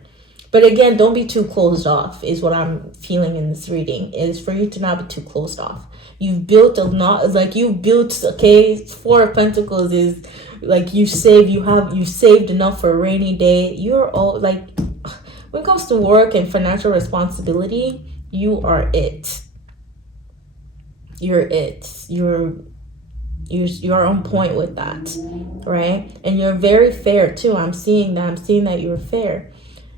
But again, don't be too closed off is what I'm feeling in this reading. Is for you to not be too closed off. You've built okay, 4 of Pentacles is like you saved enough for a rainy day. You're all like, when it comes to work and financial responsibility, you are it. You're it. You're on point with that, right? And you're very fair too. I'm seeing that you're fair,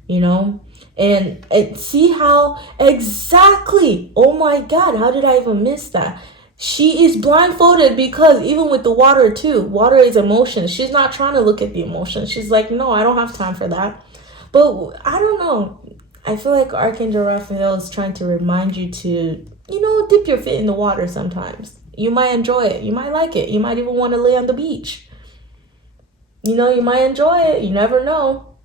you know. And see how exactly, oh my God, how did I even miss that? She is blindfolded because even with the water too, water is emotion. She's not trying to look at the emotion. She's like, no, I don't have time for that. But I don't know. I feel like Archangel Raphael is trying to remind you to, you know, dip your feet in the water sometimes. You might enjoy it. You might like it. You might even want to lay on the beach. You know, you might enjoy it. You never know.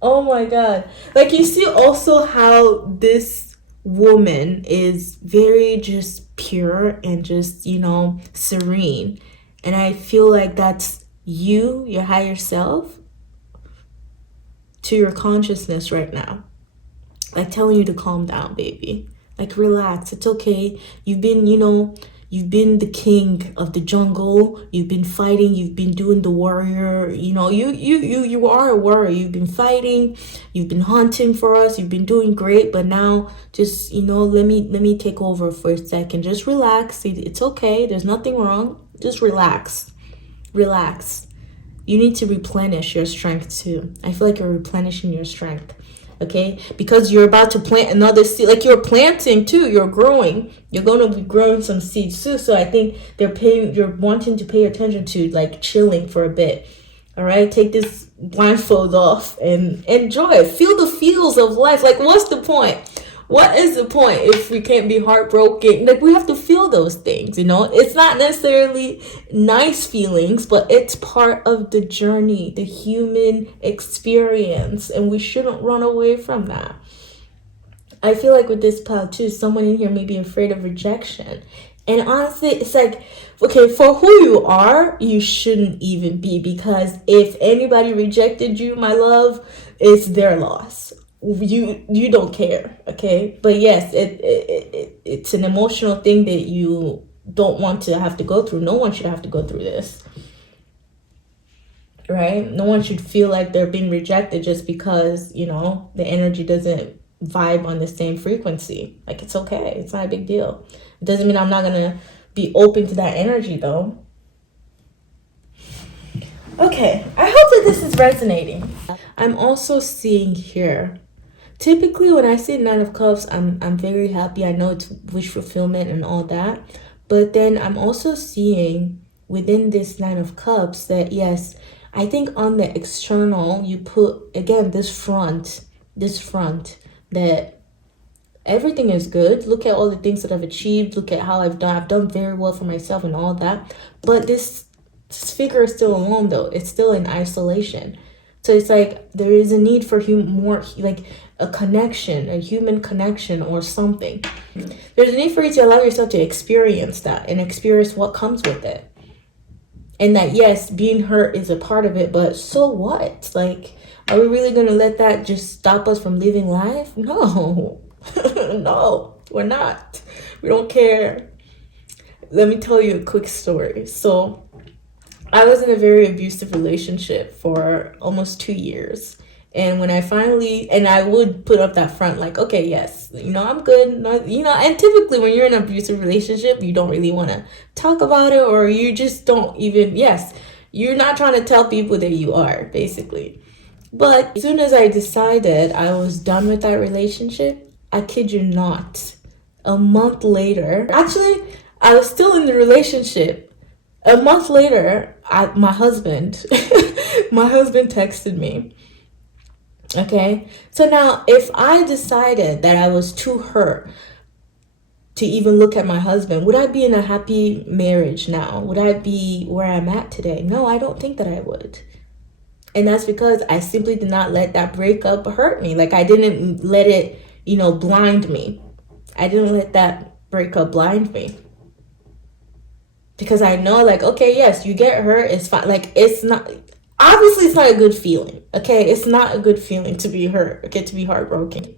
Oh my God. Like, you see also how this woman is very just pure and just, you know, serene. And I feel like that's you, your higher self, to your consciousness right now. Like, telling you to calm down, baby. Like, relax. It's okay. You've been, you know, you've been the king of the jungle. You've been fighting. You've been doing the warrior. You know, you are a warrior. You've been fighting. You've been hunting for us. You've been doing great. But now, just, you know, let me take over for a second. Just relax. It's okay. There's nothing wrong. Just relax. Relax. You need to replenish your strength too. I feel like you're replenishing your strength. Okay, because you're about to plant another seed. Like, you're planting too, you're growing, you're going to be growing some seeds too. So I think you're wanting to pay attention to, like, chilling for a bit. All right, take this blindfold off and enjoy it. Feel the feels of life. Like, what's the point? What is the point if we can't be heartbroken? Like, we have to feel those things, you know. It's not necessarily nice feelings, but it's part of the journey, the human experience, and we shouldn't run away from that. I feel like with this pile too, someone in here may be afraid of rejection. And honestly, it's like, okay, for who you are, you shouldn't even be, because if anybody rejected you, my love, it's their loss. You don't care, okay? But yes, it's an emotional thing that you don't want to have to go through. No one should have to go through this, right? No one should feel like they're being rejected just because, you know, the energy doesn't vibe on the same frequency. Like, it's okay. It's not a big deal. It doesn't mean I'm not gonna be open to that energy though. Okay, I hope that this is resonating. I'm also seeing here, typically when I see Nine of Cups, I'm very happy. I know it's wish fulfillment and all that. But then I'm also seeing within this Nine of Cups that, yes, I think on the external, you put, again, this front, that everything is good. Look at all the things that I've achieved. Look at how I've done very well for myself and all that. But this figure is still alone though. It's still in isolation. So it's like there is a need for more, like, a connection, a human connection or something. There's a need for you to allow yourself to experience that and experience what comes with it. And that, yes, being hurt is a part of it, but so what? Like, are we really going to let that just stop us from living life? No. No, we're not. We don't care. Let me tell you a quick story. So I was in a very abusive relationship for almost 2 years. And when I finally, and I would put up that front, like, okay, yes, you know, I'm good. You know, and typically when you're in an abusive relationship, you don't really want to talk about it, or you just don't even, yes, you're not trying to tell people that you are, basically. But as soon as I decided I was done with that relationship, I kid you not, a month later, actually, I was still in the relationship. A month later, my husband texted me. Okay, so now if I decided that I was too hurt to even look at my husband, would I be in a happy marriage now? Would I be where I'm at today? No, I don't think that I would. And that's because I simply did not let that breakup hurt me. Like, I didn't let it, you know, blind me. I didn't let that breakup blind me. Because I know, like, okay, yes, you get hurt, it's fine. Like, it's not, obviously it's not a good feeling, okay? It's not a good feeling to be hurt, okay, to be heartbroken,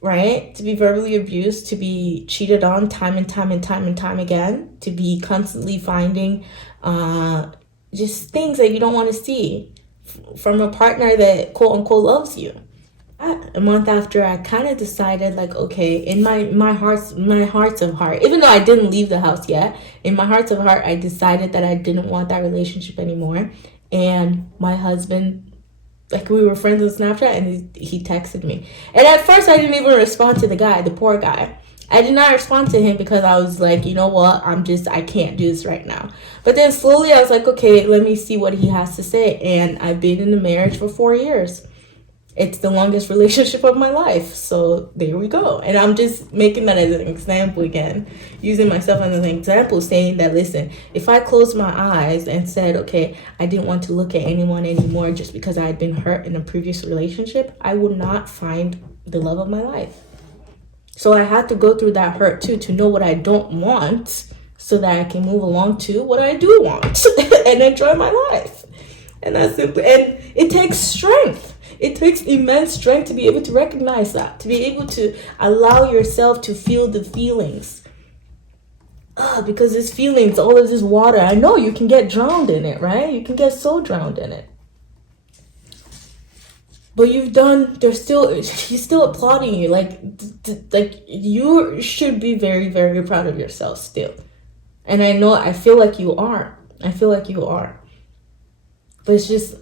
right? To be verbally abused, to be cheated on time and time and time and time again, to be constantly finding just things that you don't want to see. from a partner that quote unquote loves you. A month after, I kind of decided, like, okay, in my hearts of heart, even though I didn't leave the house yet, in my hearts of heart, I decided that I didn't want that relationship anymore. And my husband, like, we were friends on Snapchat, and he texted me. And at first, I didn't even respond to the guy, the poor guy. I did not respond to him because I was like, you know what, I can't do this right now. But then slowly I was like, okay, let me see what he has to say. And I've been in a marriage for 4 years. It's the longest relationship of my life. So there we go. And I'm just making that as an example again, using myself as an example, saying that, listen, if I closed my eyes and said, okay, I didn't want to look at anyone anymore just because I had been hurt in a previous relationship, I would not find the love of my life. So I had to go through that hurt too, to know what I don't want, so that I can move along to what I do want and enjoy my life. And that's simply, and it takes strength. It takes immense strength to be able to recognize that, to be able to allow yourself to feel the feelings. Because these feelings, all of this water, I know you can get drowned in it, right? You can get so drowned in it. But he's still applauding you. Like you should be very, very proud of yourself still. And I feel like you are. But it's just,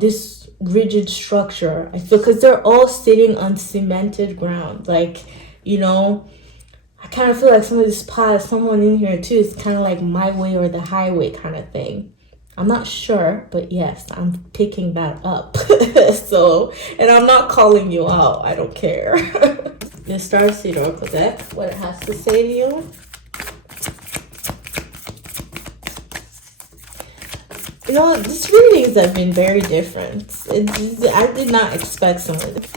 this rigid structure. I feel, because they're all sitting on cemented ground. Like, I kind of feel like some of this path, someone in here too, is kind of like my way or the highway kind of thing. I'm not sure, but yes, I'm picking that up. So, and I'm not calling you out. I don't care. The Star Seed Oracle deck, what it has to say to you. These readings have been very different. I did not expect some of this.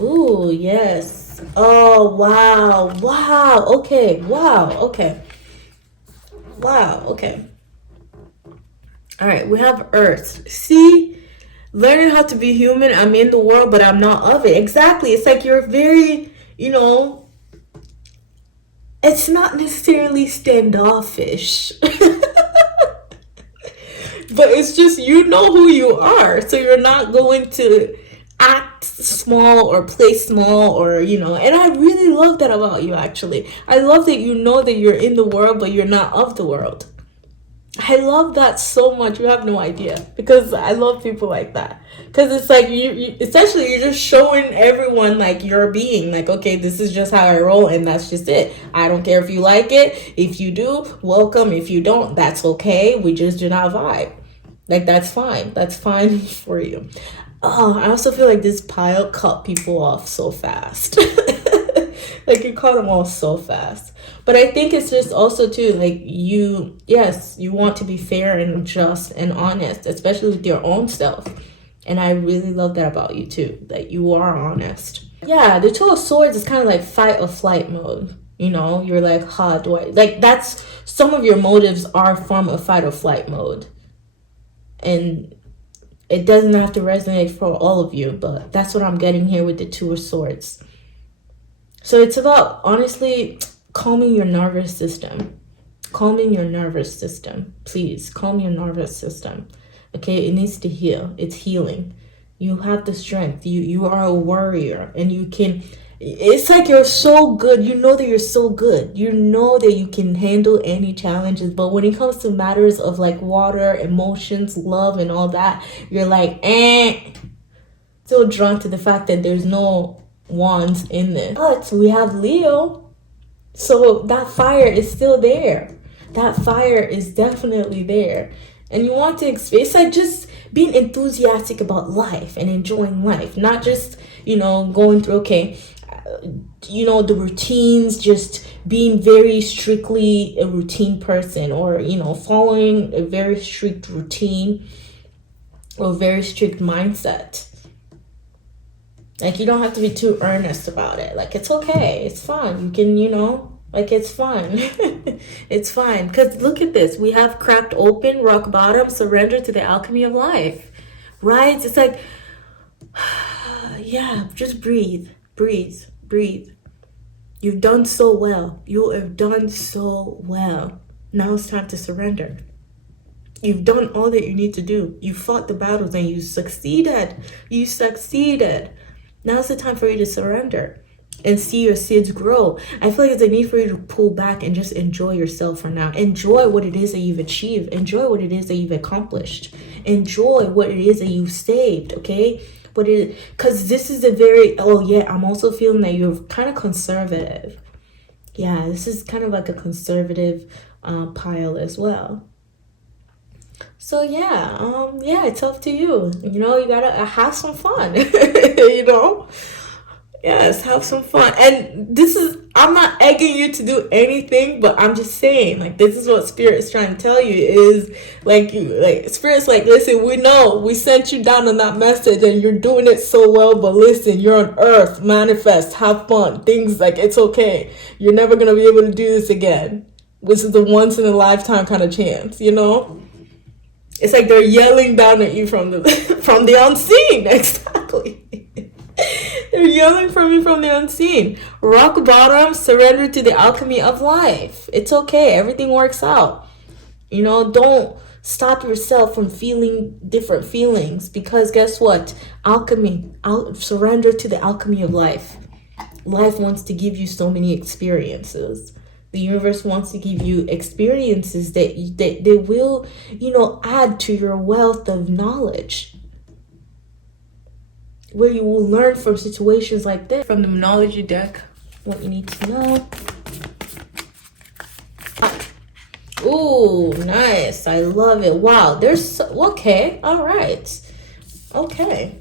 Ooh, yes. Oh, wow. Wow. Okay. Wow. Okay. Wow. Okay. All right. We have Earth. See? Learning how to be human. I'm in the world, but I'm not of it. Exactly. It's like you're very, it's not necessarily standoffish. But it's just, who you are. So you're not going to act small or play small or, and I really love that about you, actually. I love that you know that you're in the world, but you're not of the world. I love that so much. You have no idea, because I love people like that. Because it's like you essentially, you're just showing everyone like your being, like, okay, this is just how I roll, and that's just it. I don't care if you like it. If you do, welcome. If you don't, that's okay. We just do not vibe. Like, that's fine. That's fine for you. Oh, I also feel like this pile cut people off so fast. Like, you cut them off so fast. But I think it's just also too, like, you want to be fair and just and honest, especially with your own self. And I really love that about you too, that you are honest. Yeah, the Two of Swords is kind of like fight or flight mode. You're like, that's, some of your motives are from a fight or flight mode. And it doesn't have to resonate for all of you, but that's what I'm getting here with the Two of Swords. So it's about, honestly, calming your nervous system. Calming your nervous system. Please, calm your nervous system. Okay, it needs to heal. It's healing. You have the strength. You are a warrior, and you can... It's like you're so good. You know that you're so good. You know that you can handle any challenges. But when it comes to matters of like water, emotions, love, and all that, you're like, still drawn to the fact that there's no wands in this. But we have Leo. So that fire is still there. That fire is definitely there. And you want to experience, it's like just being enthusiastic about life and enjoying life. Not just, going through, the routines, just being very strictly a routine person, or, following a very strict routine or very strict mindset. Like, you don't have to be too earnest about it. Like, it's okay. It's fun. You can, it's fun. It's fine. Because look at this. We have cracked open, rock bottom, surrender to the alchemy of life. Right? It's like, yeah, just breathe. Breathe. Breathe. You've done so well. You have done so well. Now it's time to surrender. You've done all that you need to do. You fought the battles and you succeeded. You succeeded. Now's the time for you to surrender and see your seeds grow. I feel like it's a need for you to pull back and just enjoy yourself for now. Enjoy what it is that you've achieved. Enjoy what it is that you've accomplished. Enjoy what it is that you've saved, okay? But because this is a very, oh yeah, I'm also feeling that you're kind of conservative. Yeah, this is kind of like a conservative pile as well. So yeah, it's up to you. You know, you gotta have some fun. You know, yes, have some fun. And this is, I'm not egging you to do anything, but I'm just saying, like, this is what Spirit is trying to tell you is, like, Spirit's like, listen, we know we sent you down on that message and you're doing it so well, but listen, you're on earth, manifest, have fun, things like, it's okay. You're never going to be able to do this again. This is a once in a lifetime kind of chance, you know? It's like they're yelling down at you from the from the unseen. Exactly. They're yelling from you from the unseen. Rock bottom, surrender to the alchemy of life. It's okay. Everything works out. You know, don't stop yourself from feeling different feelings, because guess what? Alchemy. Surrender to the alchemy of life. Life wants to give you so many experiences. The universe wants to give you experiences that they will, you know, add to your wealth of knowledge. Where you will learn from situations like this. From the Monology deck, what you need to know. Ooh, nice. I love it. Wow, there's, okay, all right. Okay.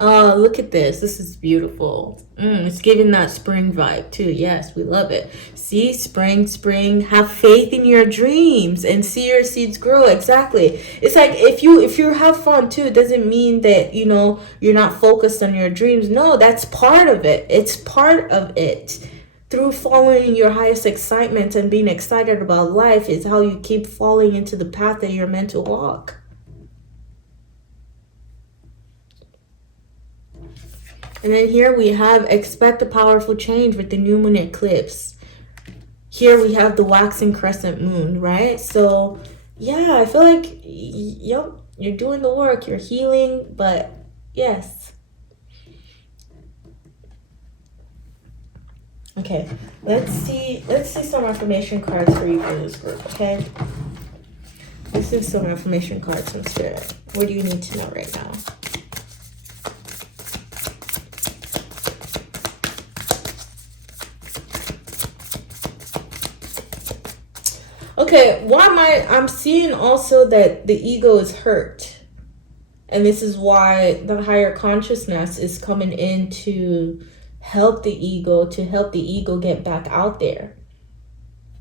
Look at this. This is beautiful. It's giving that spring vibe too. Yes, we love it. See, spring. Have faith in your dreams and see your seeds grow. Exactly. It's like if you have fun too, it doesn't mean that, you know, you're not focused on your dreams. No, that's part of it. It's part of it. Through following your highest excitement and being excited about life is how you keep falling into the path that you're meant to walk. And then here we have expect a powerful change with the new moon eclipse. Here we have the waxing crescent moon, right? So yeah, I feel like, yep, you're doing the work, you're healing, but yes. Okay, let's see some affirmation cards for you for this group, okay? Let's do some affirmation cards from Spirit. What do you need to know right now? Okay, I'm seeing also that the ego is hurt. And this is why the higher consciousness is coming in to help the ego get back out there.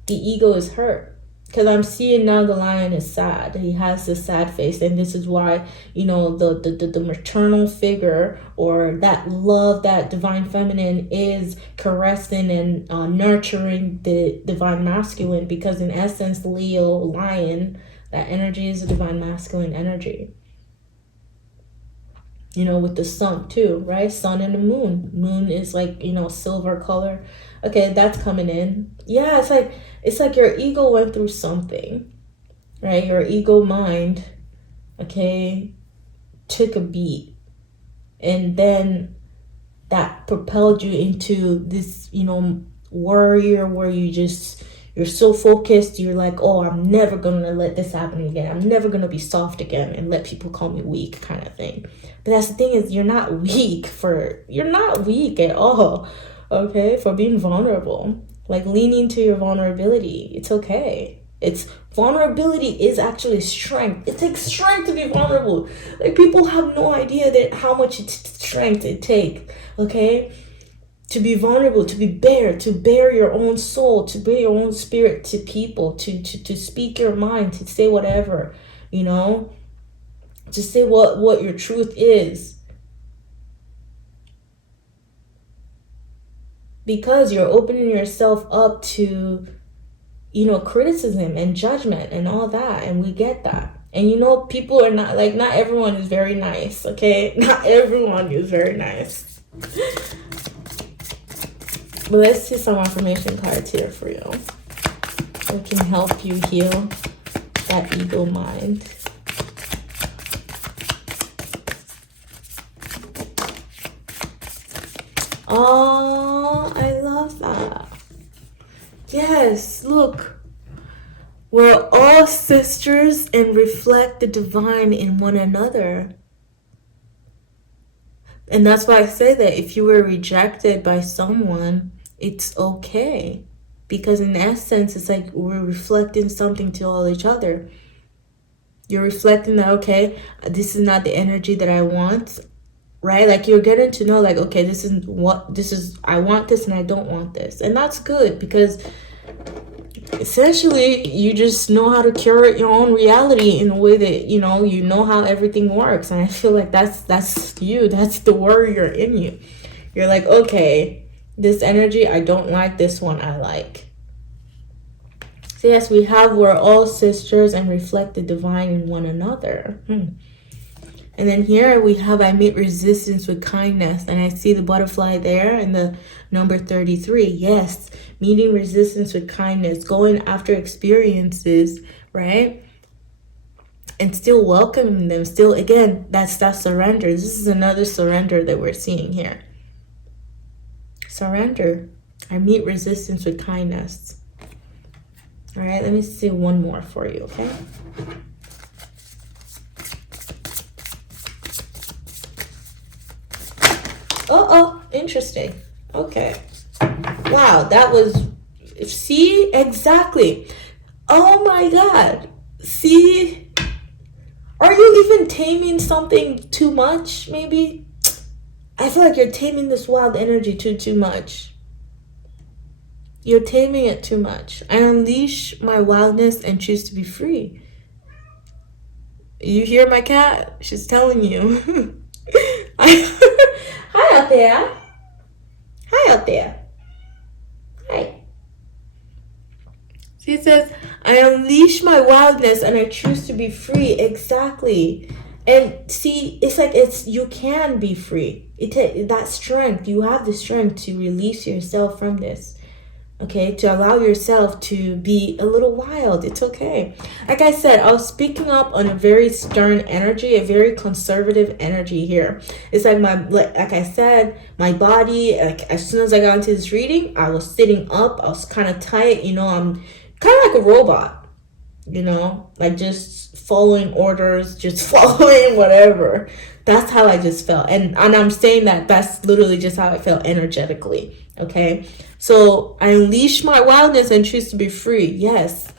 The ego is hurt. Because I'm seeing now the lion is sad. He has this sad face. And this is why, you know, the maternal figure or that love, that divine feminine is caressing and nurturing the divine masculine. Because in essence, Leo, lion, that energy is a divine masculine energy. You know, with the sun too, right? Sun and the moon. Moon is like, you know, silver color. Okay, that's coming in. Yeah, it's like your ego went through something, right? Your ego mind, okay, took a beat. And then that propelled you into this, you know, warrior where you're so focused. You're like, oh, I'm never going to let this happen again. I'm never going to be soft again and let people call me weak kind of thing. But that's the thing is you're not weak at all, okay, for being vulnerable. Like leaning to your vulnerability. It's okay. Vulnerability is actually strength. It takes strength to be vulnerable. Like people have no idea that how much strength it takes, okay? To be vulnerable, to bear your own soul, to bear your own spirit to people, to speak your mind, to say whatever, you know, to say what your truth is. Because you're opening yourself up to, you know, criticism and judgment and all that. And we get that. And, you know, people are not everyone is very nice, okay? Not everyone is very nice. But let's see some affirmation cards here for you. We can help you heal that ego mind. Oh, I love that. Yes, look. We're all sisters and reflect the divine in one another. And that's why I say that if you were rejected by someone, it's okay. Because in essence, it's like we're reflecting something to all each other. You're reflecting that, okay, this is not the energy that I want, right? Like you're getting to know, like, okay, I want this and I don't want this. And that's good because essentially you just know how to curate your own reality in a way that you know how everything works. And I feel like that's you, that's the warrior in you. You're like, okay, this energy I don't like, this one I like. So yes, we're all sisters and reflect the divine in one another. And then here we have, I meet resistance with kindness. And I see the butterfly there in the number 33. Yes, meeting resistance with kindness, going after experiences, right? And still welcoming them. Still, again, that's that surrender. This is another surrender that we're seeing here. Surrender. I meet resistance with kindness. All right, let me see one more for you, okay? Oh, interesting. Okay. Wow, that was, see, exactly. Oh my God. See, are you even taming something too much, maybe? I feel like you're taming this wild energy too much. You're taming it too much. I unleash my wildness and choose to be free. You hear my cat? She's telling you. Hi out there. Hi out there. Hi. She says, I unleash my wildness and I choose to be free. Exactly. And see, it's like you can be free. That strength, you have the strength to release yourself from this. Okay, to allow yourself to be a little wild. It's okay. Like I said, I was speaking up on a very stern energy, a very conservative energy here. It's like like I said, my body, like as soon as I got into this reading, I was sitting up. I was kind of tight. I'm kind of like a robot, like just following orders, just following whatever. That's how I just felt. And I'm saying that's literally just how I felt energetically. Okay. So I unleash my wildness and choose to be free. Yes.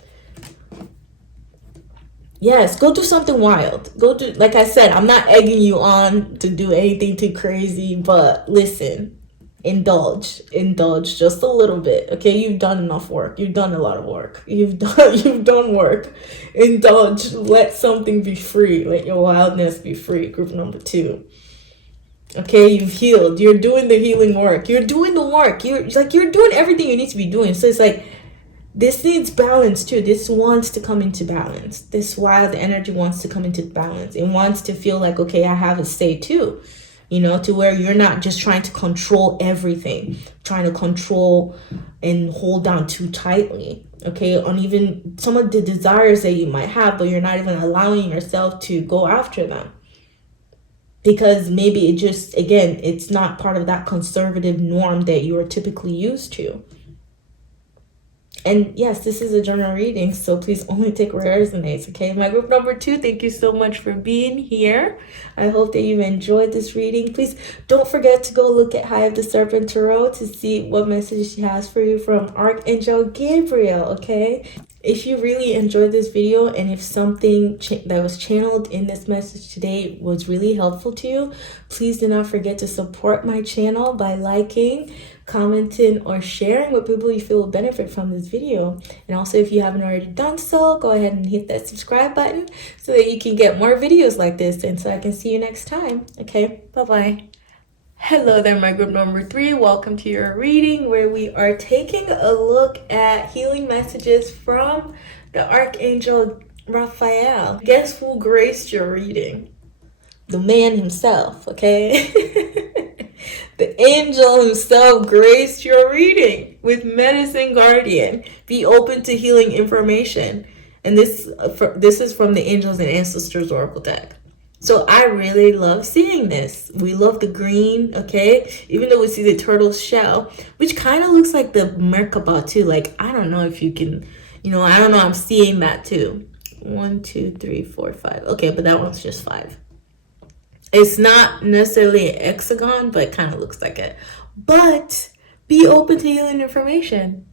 Yes. Go do something wild. Like I said, I'm not egging you on to do anything too crazy, but listen, indulge just a little bit. Okay. You've done enough work. You've done a lot of work. You've done work. Indulge. Let something be free. Let your wildness be free. Group number 2. Okay, you've healed. You're doing the healing work. You're doing the work. You're doing everything you need to be doing. So it's like, this needs balance too. This wants to come into balance. This wild energy wants to come into balance. It wants to feel like, okay, I have a say too. To where you're not just trying to control everything, trying to control and hold down too tightly. Okay, on even some of the desires that you might have, but you're not even allowing yourself to go after them. Because maybe it's not part of that conservative norm that you are typically used to. And yes, this is a journal reading, so please only take what resonates, okay? My group number 2, thank you so much for being here. I hope that you've enjoyed this reading. Please don't forget to go look at High of the Serpent Tarot to see what message she has for you from Archangel Gabriel, okay? If you really enjoyed this video and if something that was channeled in this message today was really helpful to you, please do not forget to support my channel by liking, commenting, or sharing with people you feel will benefit from this video. And also, if you haven't already done so, go ahead and hit that subscribe button so that you can get more videos like this and so I can see you next time. Okay, bye-bye. Hello there, my group number 3. Welcome to your reading where we are taking a look at healing messages from the Archangel Raphael. Guess who graced your reading? The man himself, okay? The angel himself graced your reading with Medicine Guardian. Be open to healing information. And this is from the Angels and Ancestors Oracle deck. So I really love seeing this. We love the green, okay? Even though we see the turtle shell, which kind of looks like the Merkaba too. Like, I don't know if you can, you know, I don't know. I'm seeing that too. 1, 2, 3, 4, 5. Okay, but that one's just 5. It's not necessarily an hexagon, but it kind of looks like it. But be open to healing information,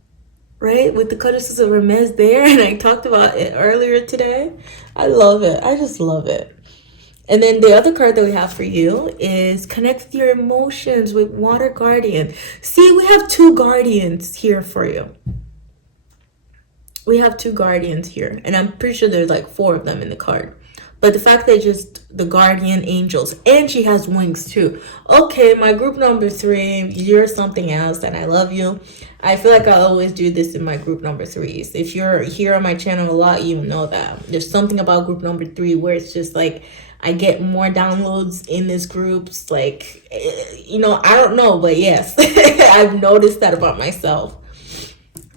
right? With the codices of Hermes there, and I talked about it earlier today. I love it. I just love it. And then the other card that we have for you is connect with your emotions with Water Guardian. See, we have 2 guardians here for you. We have 2 guardians here. And I'm pretty sure there's like 4 of them in the card. But the fact that just the guardian angels, and she has wings too. Okay, my group number 3, you're something else, and I love you. I feel like I always do this in my group number 3s. If you're here on my channel a lot, you know that. There's something about group number 3 where it's just like, I get more downloads in this groups. Like, you know, I don't know, but yes, I've noticed that about myself.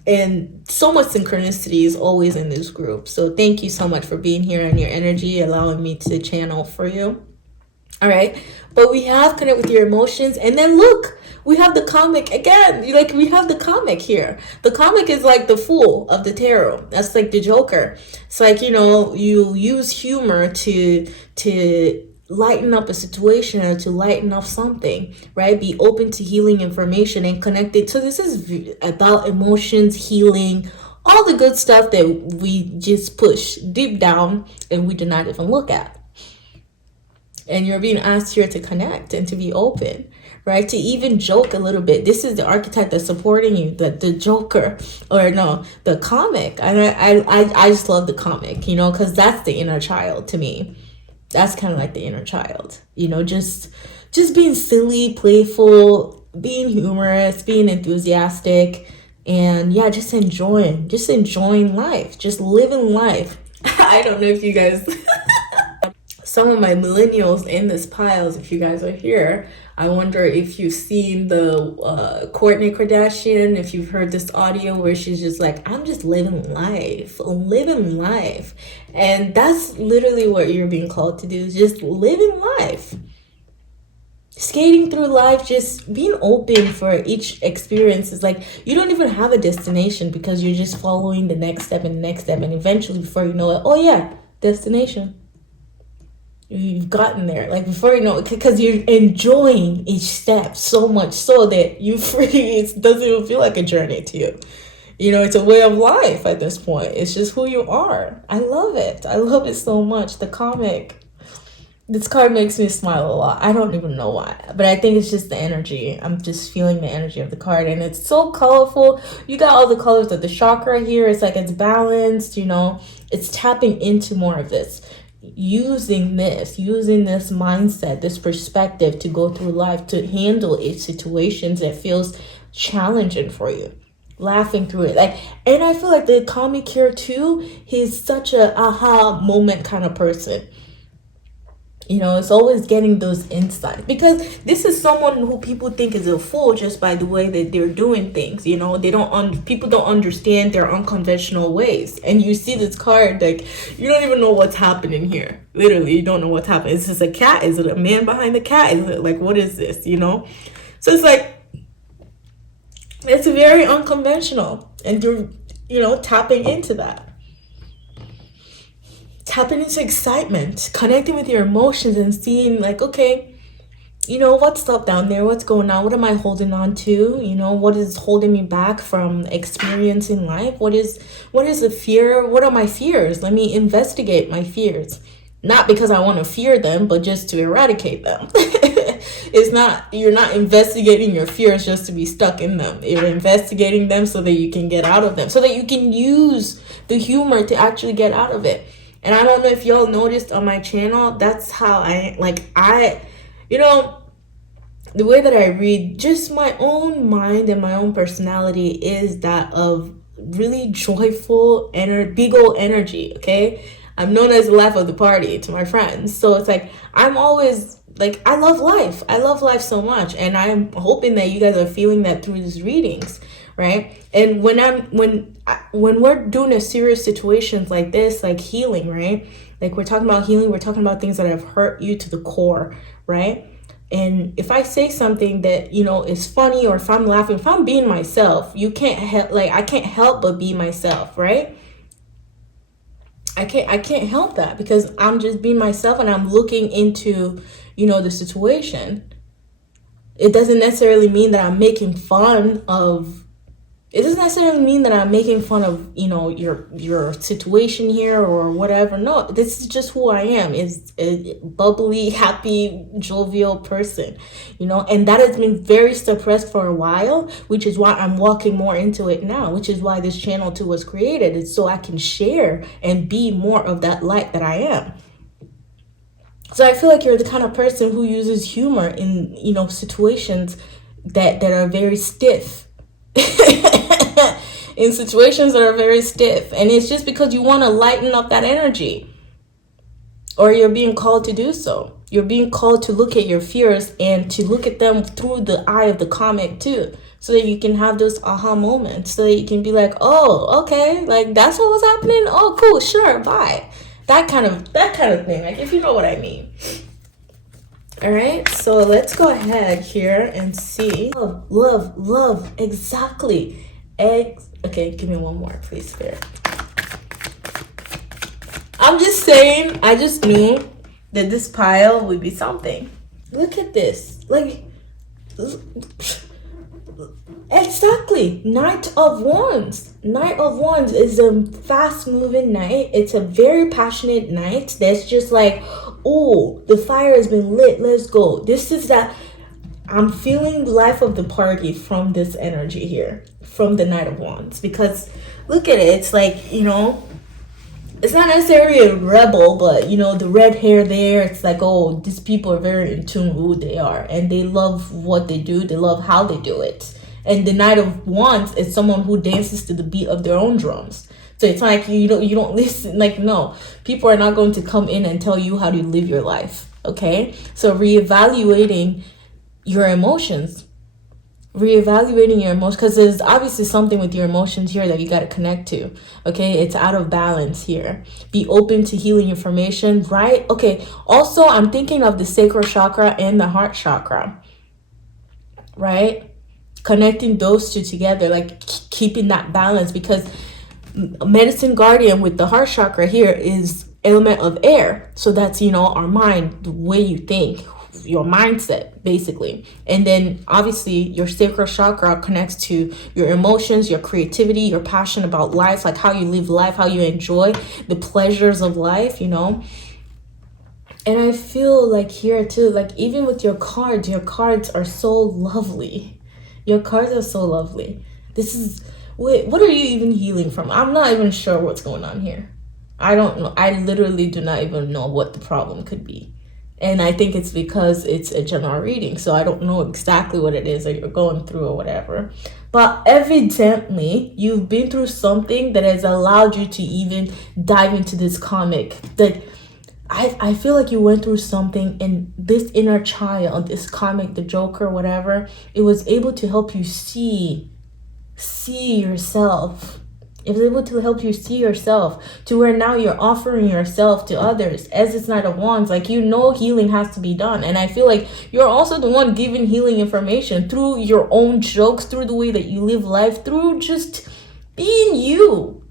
And so much synchronicity is always in this group. So thank you so much for being here and your energy, allowing me to channel for you. All right. But we have connect with your emotions. And then look, we have the comic again. Like, we have the comic here. The comic is like the Fool of the tarot. That's like the Joker. It's like, you know, you use humor to lighten up a situation or to lighten up something, right? Be open to healing information and connected. So this is about emotions, healing, all the good stuff that we just push deep down and we do not even look at. And you're being asked here to connect and to be open, right? To even joke a little bit. This is the archetype that's supporting you, the Joker, or no, the comic. And I just love the comic, you know, because that's the inner child to me. That's kind of like the inner child, you know, just being silly, playful, being humorous, being enthusiastic, and yeah, just enjoying life, just living life. I don't know if you guys... Some of my millennials in this piles, if you guys are here, I wonder if you've seen the Kourtney Kardashian, if you've heard this audio where she's just like, I'm just living life. And that's literally what you're being called to do, just living life. Skating through life, just being open for each experience. Is like, you don't even have a destination because you're just following the next step and the next step. And eventually, before you know it, oh yeah, destination. You've gotten there, like, before you know it, because you're enjoying each step so much so that you it doesn't even feel like a journey to you. You know, it's a way of life at this point. It's just who you are. I love it. I love it so much. The comic, this card makes me smile a lot. I don't even know why, but I think it's just the energy. I'm just feeling the energy of the card, and it's so colorful. You got all the colors of the chakra here. It's like, it's balanced, you know, it's tapping into more of this. Using this mindset, this perspective to go through life, to handle each situations that feels challenging for you, laughing through it. Like, and I feel like the comic here too, he's such a aha moment kind of person. You know, it's always getting those insights, because this is someone who people think is a fool just by the way that they're doing things. You know, people don't understand their unconventional ways. And you see this card, like, you don't even know what's happening here. Literally, you don't know what's happening. Is this a cat? Is it a man behind the cat? Is it like, what is this? You know? So it's like, it's very unconventional, and you're, you know, tapping into that. Tapping into excitement, connecting with your emotions and seeing like, okay, you know, what's up down there? What's going on? What am I holding on to? You know, what is holding me back from experiencing life? What is the fear? What are my fears? Let me investigate my fears. Not because I want to fear them, but just to eradicate them. You're not investigating your fears just to be stuck in them. You're investigating them so that you can get out of them, so that you can use the humor to actually get out of it. And I don't know if y'all noticed on my channel, that's how you know, the way that I read, just my own mind and my own personality is that of really joyful, big old energy, okay? I'm known as the life of the party to my friends. So it's like, I'm always like, I love life. I love life so much. And I'm hoping that you guys are feeling that through these readings, right? And when we're doing a serious situations like this, like healing, right? Like we're talking about healing, we're talking about things that have hurt you to the core, right? And if I say something that, you know, is funny, or if I'm laughing, if I'm being myself, you can't help, like, I can't help but be myself, right? I can't help that, because I'm just being myself and I'm looking into, you know, the situation. It doesn't necessarily mean that I'm making fun of, it doesn't necessarily mean that I'm making fun of, you know, your situation here or whatever. No, this is just who I am. Is a bubbly, happy, jovial person, you know, and that has been very suppressed for a while, which is why I'm walking more into it now, which is why this channel too was created. It's so I can share and be more of that light that I am. So I feel like you're the kind of person who uses humor in, you know, situations that are very stiff. In situations that are very stiff, and it's just because you want to lighten up that energy, or you're being called to do so. You're being called to look at your fears and to look at them through the eye of the comic too, so that you can have those aha moments, so that you can be like, oh, okay, like that's what was happening. Oh, cool, sure, bye. That kind of thing, like, if you know what I mean. All right, so let's go ahead here and see. Love, exactly. Okay, give me one more, please, there. I'm just saying, I just knew that this pile would be something. Look at this, like, exactly, Knight of Wands. Knight of Wands is a fast-moving knight. It's a very passionate knight that's just like, oh, the fire has been lit, let's go. This is that, I'm feeling the life of the party from this energy here, from the Knight of Wands. Because look at it, it's like, you know, it's not necessarily a rebel, but, you know, the red hair there, it's like, oh, these people are very in tune with who they are, and they love what they do, they love how they do it. And the Knight of Wands is someone who dances to the beat of their own drums. So it's like you don't listen. Like, no, people are not going to come in and tell you how to live your life. Okay, so reevaluating your emotions, because there's obviously something with your emotions here that you got to connect to. Okay, it's out of balance here. Be open to healing information, right? Okay, also I'm thinking of the sacral chakra and the heart chakra, right? Connecting those two together, like keeping that balance, because medicine guardian with the heart chakra here is element of air. So that's, you know, our mind, the way you think, your mindset basically. And then obviously your sacral chakra connects to your emotions, your creativity, your passion about life, like how you live life, how you enjoy the pleasures of life, you know. And I feel like here too, like even with your cards are so lovely. Your cards are so lovely. This is, wait, what are you even healing from? I'm not even sure what's going on here. I don't know. I literally do not even know what the problem could be. And I think it's because it's a general reading. So I don't know exactly what it is that you're going through or whatever. But evidently, you've been through something that has allowed you to even dive into this comic. Like, I feel like you went through something, and this inner child, this comic, the Joker, whatever, it was able to help you see yourself. It was able to help you see yourself to where now you're offering yourself to others as this Knight of Wands. Like, you know, healing has to be done. And I feel like you're also the one giving healing information through your own jokes, through the way that you live life, through just being you.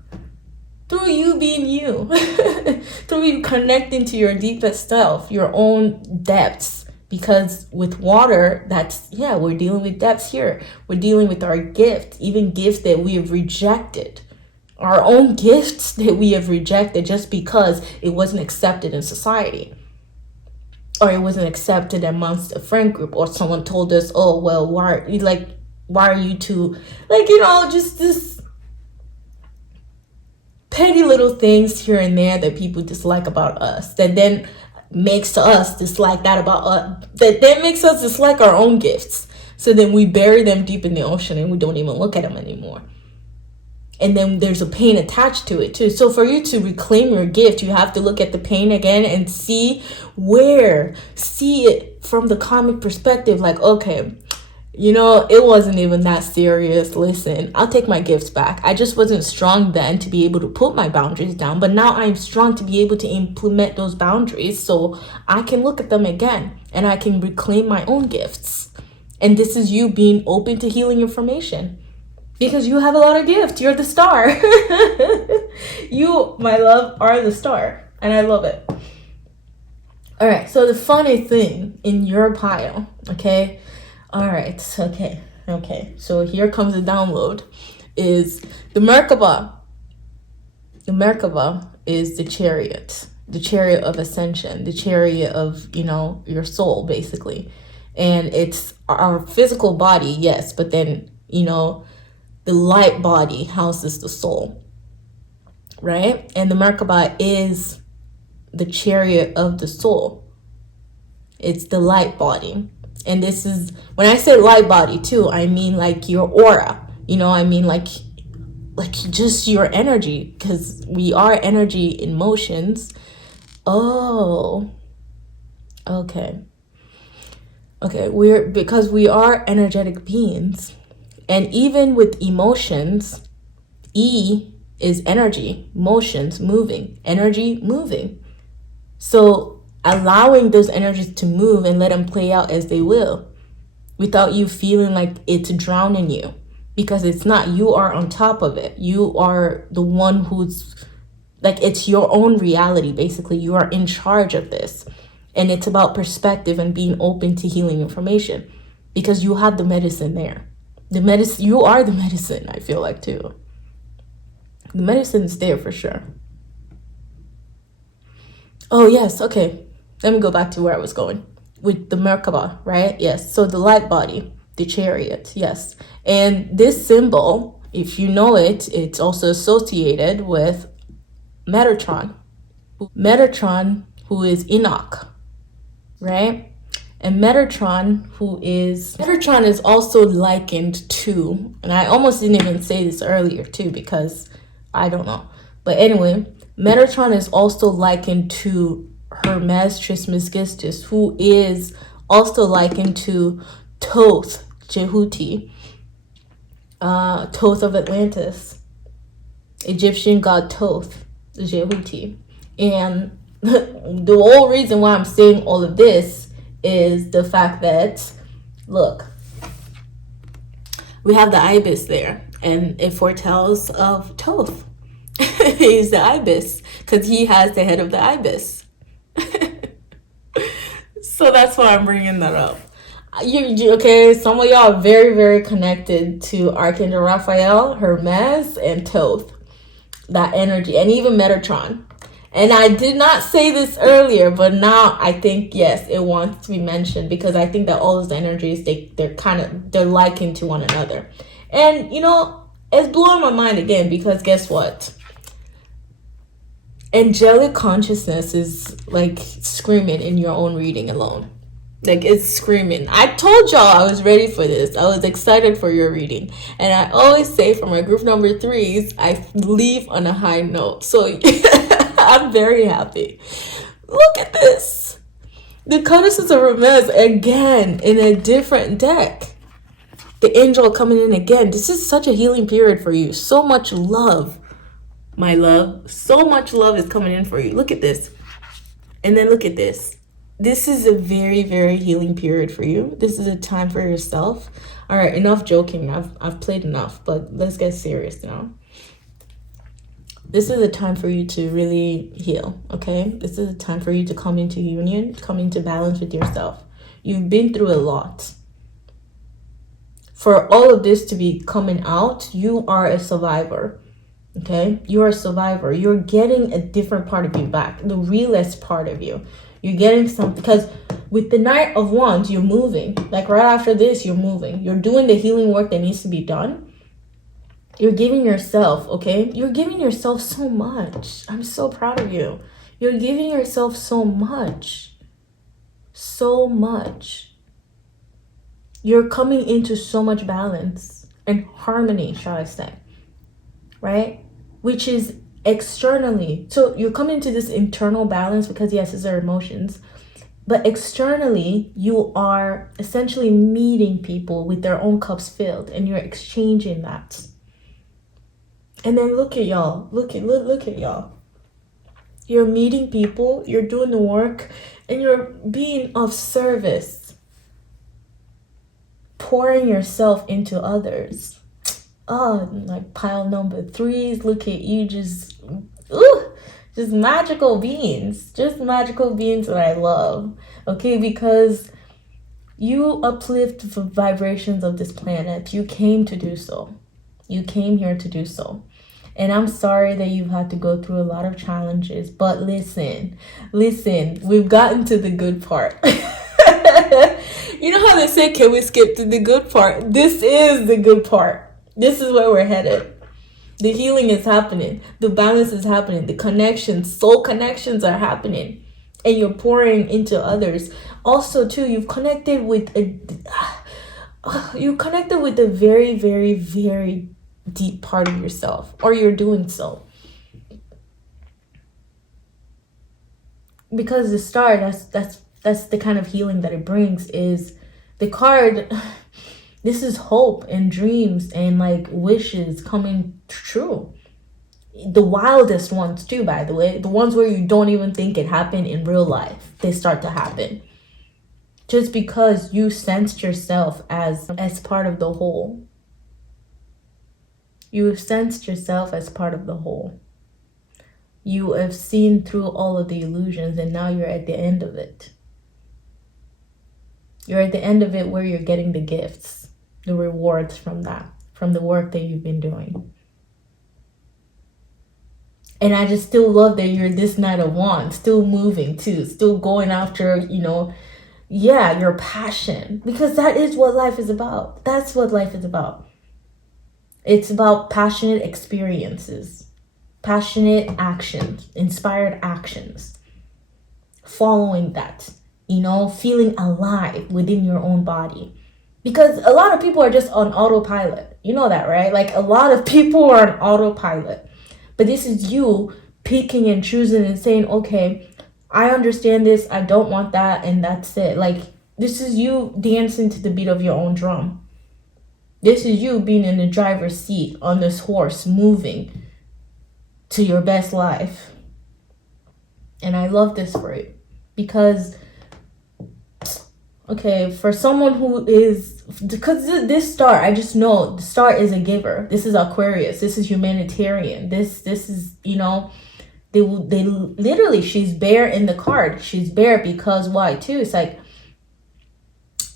Through you being you, through you connecting to your deepest self, your own depths. Because with water, that's, yeah, we're dealing with depths here. We're dealing with our gifts, even gifts that we have rejected. Our own gifts that we have rejected just because it wasn't accepted in society. Or it wasn't accepted amongst a friend group, or someone told us, oh, well, why are you two, like, you know, just this petty little things here and there that people dislike about us, that then makes us dislike that about us, that then makes us dislike our own gifts. So then we bury them deep in the ocean and we don't even look at them anymore. And then there's a pain attached to it too. So for you to reclaim your gift, you have to look at the pain again and see it from the comic perspective. Like, okay, You know, it wasn't even that serious. Listen, I'll take my gifts back. I just wasn't strong then to be able to put my boundaries down. But now I'm strong to be able to implement those boundaries so I can look at them again and I can reclaim my own gifts. And this is you being open to healing information. Because you have a lot of gifts. You're the star. You, my love, are the star. And I love it. All right. So the funny thing in your pile, okay? All right. Okay. So here comes the download. Is the Merkaba. The Merkaba is the chariot of ascension, the chariot of, you know, your soul, basically. And it's our physical body, yes. But then, you know, the light body houses the soul, right? And the Merkaba is the chariot of the soul. It's the light body. And this is, when I say light body too, I mean like your aura. You know, I mean like just your energy, because we are energy in motions. Oh, okay. Because we are energetic beings. And even with emotions, E is energy, motions, moving, energy, moving. So allowing those energies to move and let them play out as they will without you feeling like it's drowning you, because it's not. You are on top of it. You are the one who's like, it's your own reality. Basically, you are in charge of this. And it's about perspective and being open to healing information, because you have the medicine there. The medicine, you are the medicine, I feel like, too. The medicine's there for sure. Oh, yes. Okay. Let me go back to where I was going with the Merkaba, right? Yes. So the light body, the chariot. Yes. And this symbol, if you know it, it's also associated with Metatron. Metatron, who is Enoch, right? And Metatron is also likened to, and I almost didn't even say this earlier too, because I don't know. But anyway, Metatron is also likened to Hermes Trismegistus, who is also likened to Thoth, Jehuti, Thoth of Atlantis, Egyptian god Thoth, Jehuti. And the whole reason why I'm saying all of this is the fact that, look, we have the ibis there, and it foretells of Thoth. He's the ibis because he has the head of the ibis. So that's why I'm bringing that up. Okay, some of y'all are very, very connected to Archangel Raphael, Hermes, and Thoth. That energy, and even Metatron. And I did not say this earlier, but now I think, yes, it wants to be mentioned, because I think that all those energies, they're likened to one another. And, you know, it's blowing my mind again, because guess what? Angelic consciousness is like screaming in your own reading alone. Like, it's screaming. I told y'all I was ready for this. I was excited for your reading. And I always say, for my group number 3s, I leave on a high note. So I'm very happy. Look at this. The Codices of Hermes again in a different deck. The angel coming in again. This is such a healing period for you. So much love, my love. So much love is coming in for you. Look at this. And then look at this. This is a very, very healing period for you. This is a time for yourself. All right, enough joking. I've played enough, but let's get serious now. This is a time for you to really heal, okay? This is a time for you to come into union, come into balance with yourself. You've been through a lot. For all of this to be coming out, you are a survivor, okay? You're a survivor. You're getting a different part of you back, the realest part of you. You're getting something, because with the Knight of Wands, you're moving. Like right after this, you're moving. You're doing the healing work that needs to be done. You're giving yourself, okay? You're giving yourself so much. I'm so proud of you. You're giving yourself so much. So much. You're coming into so much balance and harmony, shall I say. Right? Which is externally. So you're coming to this internal balance because, yes, it's our emotions. But externally, you are essentially meeting people with their own cups filled, and you're exchanging that. And then look at y'all. Look at y'all. You're meeting people, you're doing the work, and you're being of service. Pouring yourself into others. Oh, like pile number 3s. Look at you, just magical beings. Just magical beings that I love. Okay, because you uplift the vibrations of this planet. You came to do so. You came here to do so. And I'm sorry that you've had to go through a lot of challenges. But listen, we've gotten to the good part. You know how they say, can we skip to the good part? This is the good part. This is where we're headed. The healing is happening. The balance is happening. The connections, soul connections are happening. And you're pouring into others. Also, too, you've connected with a very, very, very deep part of yourself, or you're doing so. Because the star, that's the kind of healing that it brings. Is the card, this is hope and dreams and like wishes coming true. The wildest ones too, by the way, the ones where you don't even think it happened in real life, they start to happen just because you sensed yourself as part of the whole. You have sensed yourself as part of the whole. You have seen through all of the illusions, and now you're at the end of it. You're at the end of it where you're getting the gifts, the rewards from that, from the work that you've been doing. And I just still love that you're this Knight of Wands, still moving too, still going after, your passion. Because that is what life is about. That's what life is about. It's about passionate experiences, passionate actions, inspired actions, following that, feeling alive within your own body. Because a lot of people are just on autopilot. You know that, right? Like a lot of people are on autopilot. But this is you picking and choosing and saying, okay, I understand this, I don't want that, and that's it. Like, this is you dancing to the beat of your own drum. This is you being in the driver's seat on this horse, moving to your best life. And I love this for you. Because, okay, for someone who is, because this star, I just know the star is a giver. This is Aquarius. This is humanitarian. This is, they literally, she's bare in the card. She's bare because why too? It's like,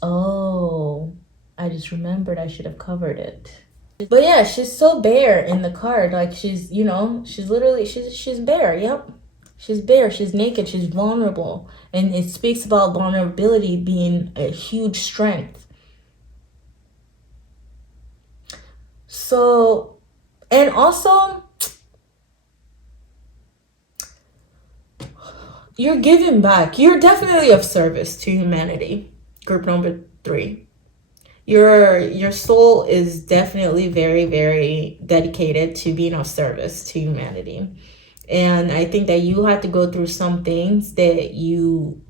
oh, I just remembered I should have covered it. But yeah, she's so bare in the card. Like she's, she's literally, she's bare. Yep. She's bare. She's naked. She's vulnerable. And it speaks about vulnerability being a huge strength. So, and also, you're giving back. You're definitely of service to humanity. Group number 3. Your soul is definitely very, very dedicated to being of service to humanity. And I think that you have to go through some things that you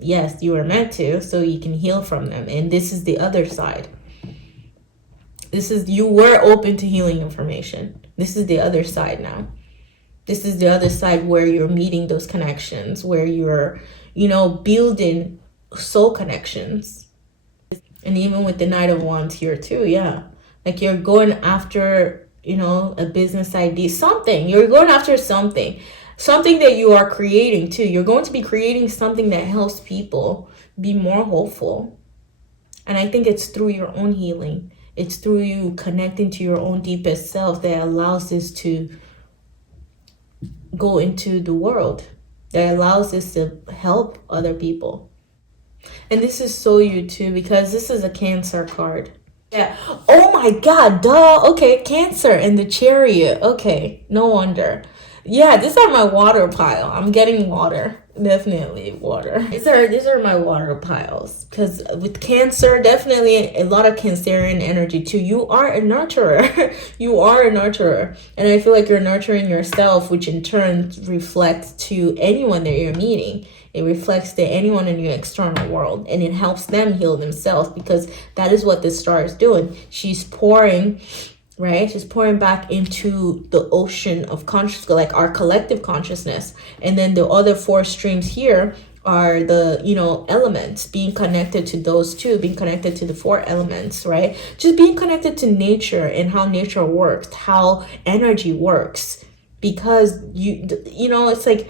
are meant to, so you can heal from them. And this is the other side. You were open to healing information. This is the other side now. This is the other side where you're meeting those connections, where you're, building soul connections. And even with the Knight of Wands here too, yeah. Like you're going after, a business idea, something. You're going after something that you are creating too. You're going to be creating something that helps people be more hopeful. And I think it's through your own healing. It's through you connecting to your own deepest self that allows this to go into the world, that allows this to help other people. And this is so you too, because this is a Cancer card. Yeah. Oh my God, duh. Okay, Cancer and the Chariot. Okay, no wonder. Yeah, these are my water pile. I'm getting water. Definitely water. These are my water piles. Because with Cancer, definitely a lot of Cancerian energy too. You are a nurturer. You are a nurturer. And I feel like you're nurturing yourself, which in turn reflects to anyone that you're meeting. It reflects to anyone in your external world, and it helps them heal themselves, because that is what this star is doing. She's pouring, right? She's pouring back into the ocean of consciousness, like our collective consciousness. And then the other 4 streams here are the, you know, elements, being connected to those two, being connected to the 4 elements, right? Just being connected to nature and how nature works, how energy works. Because you know, it's like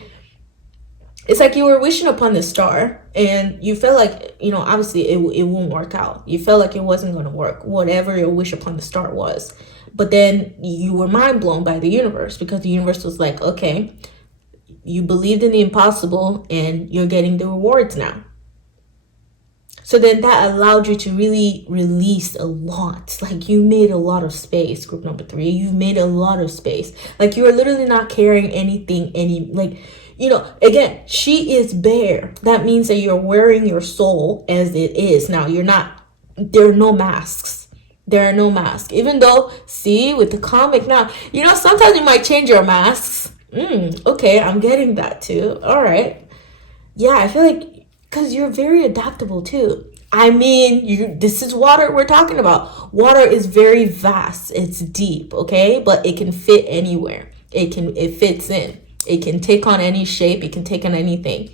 you were wishing upon the star, and you felt like, you know, obviously it won't work out. You felt like it wasn't going to work, whatever your wish upon the star was. But then you were mind blown by the universe, because the universe was like, okay, you believed in the impossible and you're getting the rewards now. So then that allowed you to really release a lot. Like, you made a lot of space, group number 3. You've made a lot of space. Like, you are literally not carrying anything, like, you know, again, she is bare. That means that you're wearing your soul as it is. Now, you're not, there are no masks. There are no masks. Even though, see, with the comic now, you know, sometimes you might change your masks. Okay, I'm getting that too. All right. Yeah, I feel like, because you're very adaptable too. I mean, this is water we're talking about. Water is very vast. It's deep, okay? But it can fit anywhere. It fits in. It can take on any shape. It can take on anything.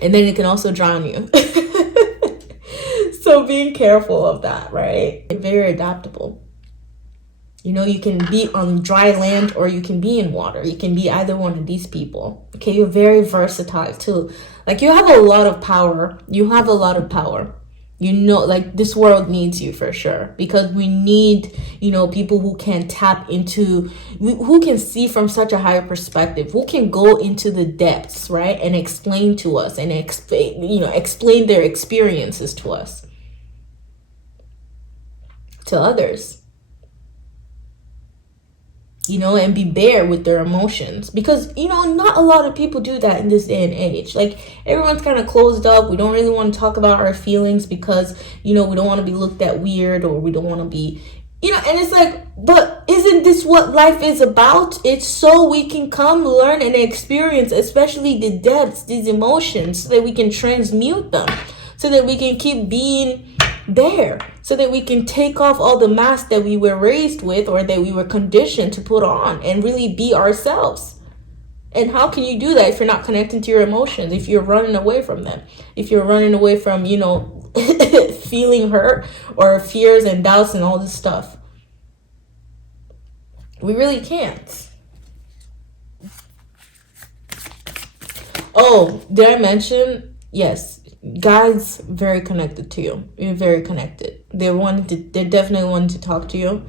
And then it can also drown you. So being careful of that, right? Very adaptable. You know, you can be on dry land or you can be in water. You can be either one of these people. Okay, you're very versatile too. Like, you have a lot of power. You have a lot of power. You know, like, this world needs you for sure, because we need, you know, people who can tap into, who can see from such a higher perspective, who can go into the depths, right? And explain to us and explain their experiences to us, to others. You know, and be bare with their emotions, because, you know, not a lot of people do that in this day and age. Like, everyone's kind of closed up. We don't really want to talk about our feelings because, you know, we don't want to be looked at weird, or we don't want to be, you know, and it's like, but isn't this what life is about? It's so we can come, learn, and experience, especially the depths, these emotions, so that we can transmute them, so that we can keep being there, so that we can take off all the masks that we were raised with, or that we were conditioned to put on, and really be ourselves. And how can you do that if you're not connecting to your emotions, if you're running away from them, if you're running away from, you know, feeling hurt or fears and doubts and all this stuff? We really can't. Oh, did I mention? Yes. Guys, very connected to you. You're very connected. They're definitely wanting to talk to you.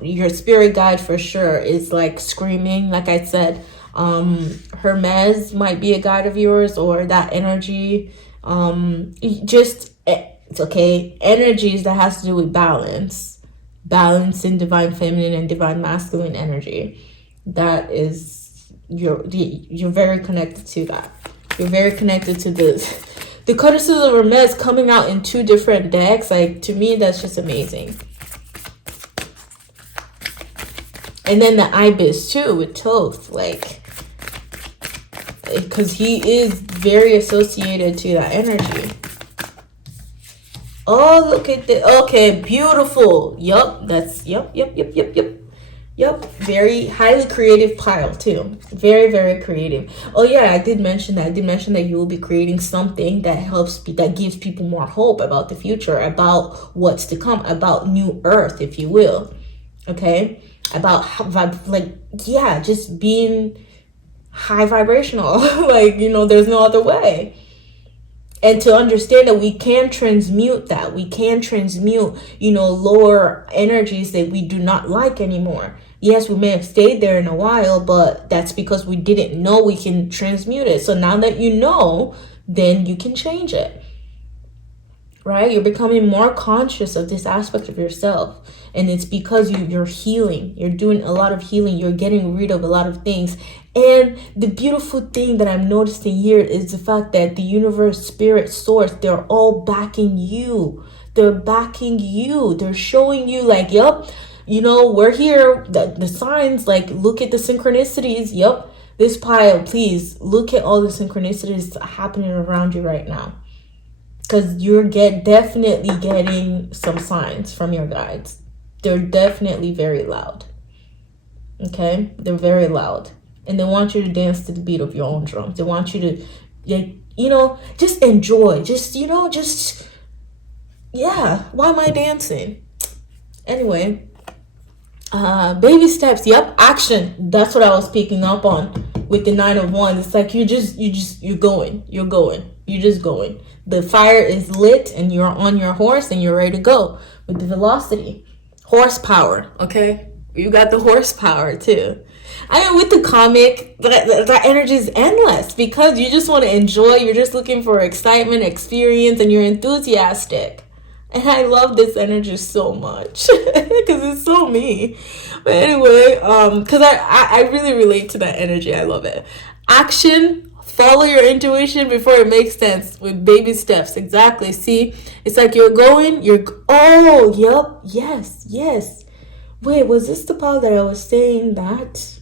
Your spirit guide for sure is like screaming. Like I said, Hermes might be a guide of yours, or that energy. It's okay. Energies that has to do with balance in divine feminine and divine masculine energy. That is, you're very connected to that. You're very connected to the codices of Hermes coming out in 2 different decks. Like, to me, that's just amazing. And then the ibis too with Thoth, like, because he is very associated to that energy. Oh, look at this. Okay, beautiful. Yup, that's yep. Very highly creative pile too. Very, very creative. Oh yeah, I did mention that you will be creating something that that gives people more hope about the future, about what's to come, about new earth, if you will. Okay, about just being high vibrational. Like, you know, there's no other way. And to understand that we can transmute that. We can transmute, you know, lower energies that we do not like anymore. Yes, we may have stayed there in a while, but that's because we didn't know we can transmute it. So now that you know, then you can change it. Right? You're becoming more conscious of this aspect of yourself. And it's because you're healing. You're doing a lot of healing. You're getting rid of a lot of things. And the beautiful thing that I'm noticing here is the fact that the universe, spirit, source, they're all backing you. They're backing you. They're showing you like, yep, you know, we're here. The signs, like, look at the synchronicities. Yep. This pile, please look at all the synchronicities happening around you right now, because you're definitely getting some signs from your guides. They're definitely very loud. Okay, they're very loud, and they want you to dance to the beat of your own drums. They want you to, just enjoy. Yeah. Why am I dancing? Anyway, baby steps. Yep, action. That's what I was picking up on with the 9 of Wands. It's like you're going. You're just going. The fire is lit, and you're on your horse, and you're ready to go with the velocity, horsepower. Okay. You got the horsepower too. I mean, with the comic, that energy is endless because you just want to enjoy. You're just looking for excitement, experience, and you're enthusiastic. And I love this energy so much because it's so me. But anyway, because I really relate to that energy. I love it. Action. Follow your intuition before it makes sense with baby steps. Exactly. See, it's like yep. Yes. Wait, was this the part that I was saying that?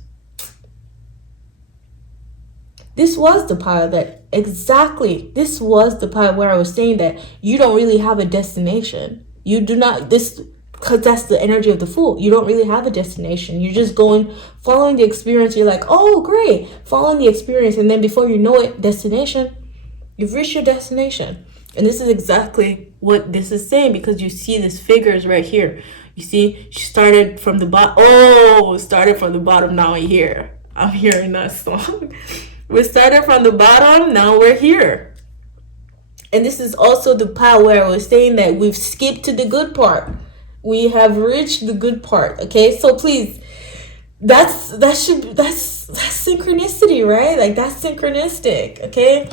This was the part this was the part where I was saying that you don't really have a destination. You do not, because that's the energy of the Fool. You don't really have a destination. You're just following the experience. You're like, oh, great, following the experience. And then before you know it, destination, you've reached your destination. And this is exactly what this is saying, because you see these figures right here. You see, she started from the bottom. Oh, started from the bottom. Now I'm hearing that song. We started from the bottom. Now we're here. And this is also the part where I was saying that we've skipped to the good part. We have reached the good part. Okay, so please, that's synchronicity, right? Like, that's synchronistic. Okay,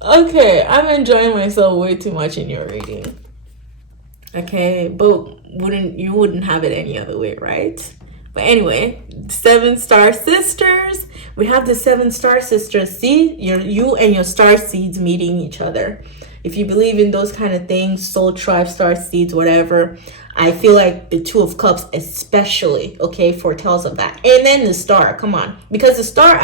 Okay, I'm enjoying myself way too much in your reading. Okay, but you wouldn't have it any other way, right? But anyway, 7 star sisters. We have the 7 star sisters. See, you and your star seeds meeting each other. If you believe in those kind of things, soul tribe, star seeds, whatever, I feel like the 2 of Cups especially, okay, foretells of that. And then the star, come on, because the star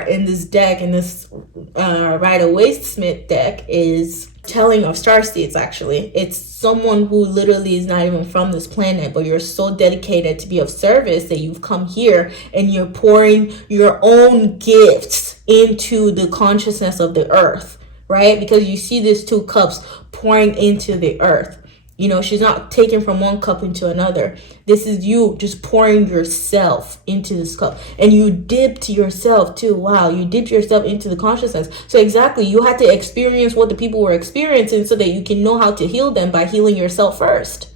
in this deck, in this Rider-Waite-Smith deck, is telling of star seeds. Actually, it's someone who literally is not even from this planet, but you're so dedicated to be of service that you've come here and you're pouring your own gifts into the consciousness of the earth, right? Because you see these 2 cups pouring into the earth. She's not taking from one cup into another. This is you just pouring yourself into this cup. And you dipped yourself too. Wow, you dipped yourself into the consciousness. So exactly, you had to experience what the people were experiencing so that you can know how to heal them by healing yourself first.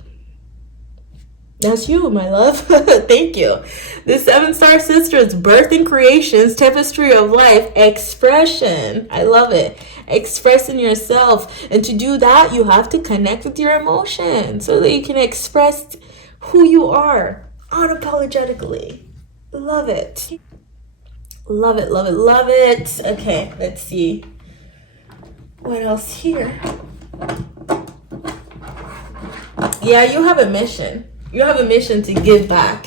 That's you, my love. Thank you. The 7 star sisters, birthing creations, tapestry of life, expression. I love it. Expressing yourself. And to do that, you have to connect with your emotions so that you can express who you are unapologetically. Love it. Love it, love it, love it. Okay, let's see. What else here? Yeah, you have a mission. You have a mission to give back.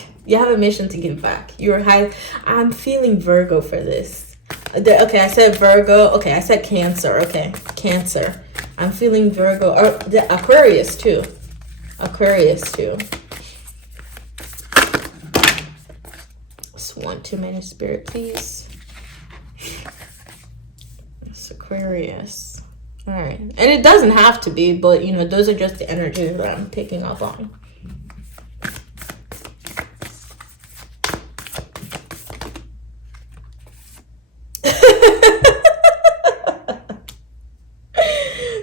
I'm feeling Virgo for this. Okay, I said Virgo. Okay, I said Cancer. Okay, Cancer. I'm feeling Virgo. Or Aquarius too. Just 1 2 minute spirit, please. It's Aquarius. All right, and it doesn't have to be, but those are just the energies that I'm picking up on.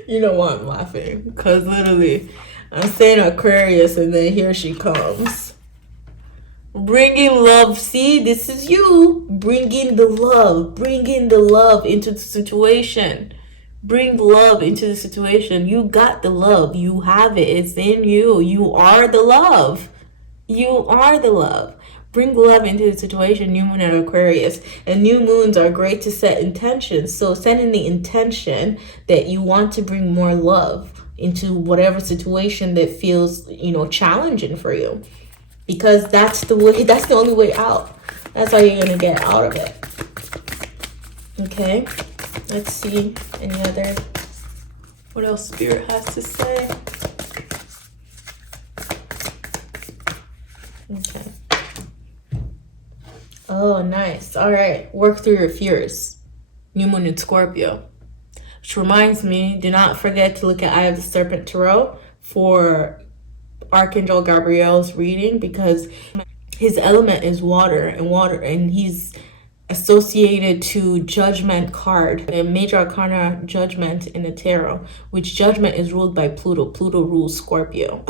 You know why I'm laughing? Because literally, I'm saying Aquarius, and then here she comes. Bringing love. See, this is you. Bringing the love into the situation. Bring love into the situation. You got the love. You have it. It's in you. You are the love. Bring love into the situation. New moon at Aquarius. And new moons are great to set intentions. So setting the intention that you want to bring more love into whatever situation that feels, you know, challenging for you, because that's the way, that's the only way out. That's how you're gonna get out of it. Okay, let's see any other, what else Spirit has to say. Okay. Oh, nice. All right, work through your fears. New moon in Scorpio. Which reminds me, do not forget to look at Eye of the Serpent Tarot for Archangel Gabriel's reading, because his element is water, and he's associated to Judgment card, a major arcana Judgment in the tarot, which Judgment is ruled by Pluto. Pluto rules Scorpio.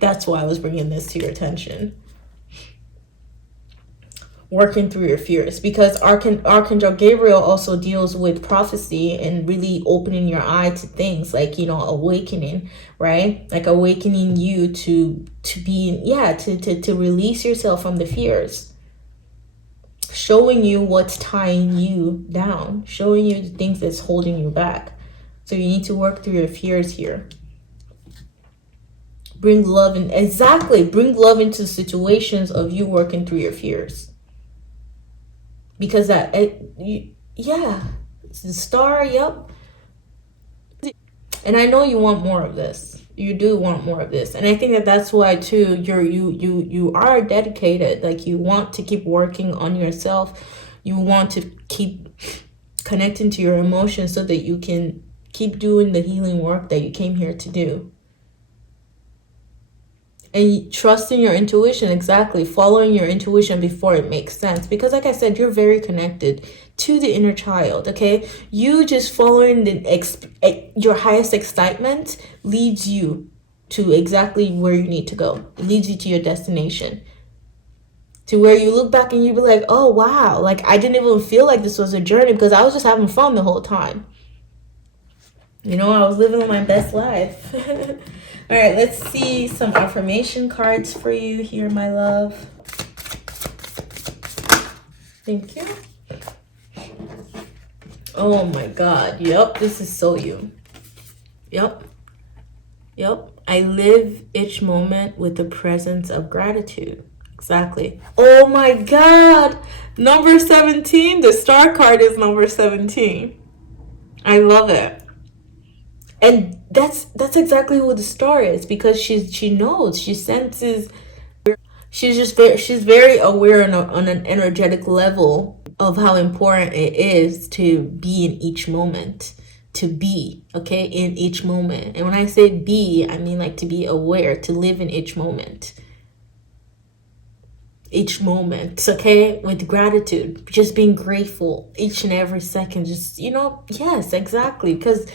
That's why I was bringing this to your attention. Working through your fears, because Archangel Gabriel also deals with prophecy and really opening your eye to things, like, you know, awakening, right? Like awakening you to be, yeah, to release yourself from the fears, showing you what's tying you down, showing you the things that's holding you back. So you need to work through your fears here. Bring love in, exactly, bring love into situations of you working through your fears. Because yeah, it's the star, yep. And I know you want more of this. You do want more of this, and I think that that's why too. You are dedicated. Like, you want to keep working on yourself. You want to keep connecting to your emotions so that you can keep doing the healing work that you came here to do. And trusting your intuition, exactly, following your intuition before it makes sense. Because like I said, you're very connected to the inner child, okay? You just following your highest excitement leads you to exactly where you need to go. It leads you to your destination. To where you look back and you be like, oh, wow. Like, I didn't even feel like this was a journey because I was just having fun the whole time. You know, I was living my best life. All right, let's see some affirmation cards for you here, my love. Thank you. Oh my God. Yep, this is so you. Yep. I live each moment with the presence of gratitude. Exactly. Oh my God. Number 17. The star card is number 17. I love it. And that's exactly who the star is, because she knows, she senses, she's very aware on an energetic level of how important it is to be in each moment, to be, okay, in each moment. And when I say be, I mean like to be aware, to live in each moment, okay, with gratitude, just being grateful each and every second, just, you know, yes, exactly, because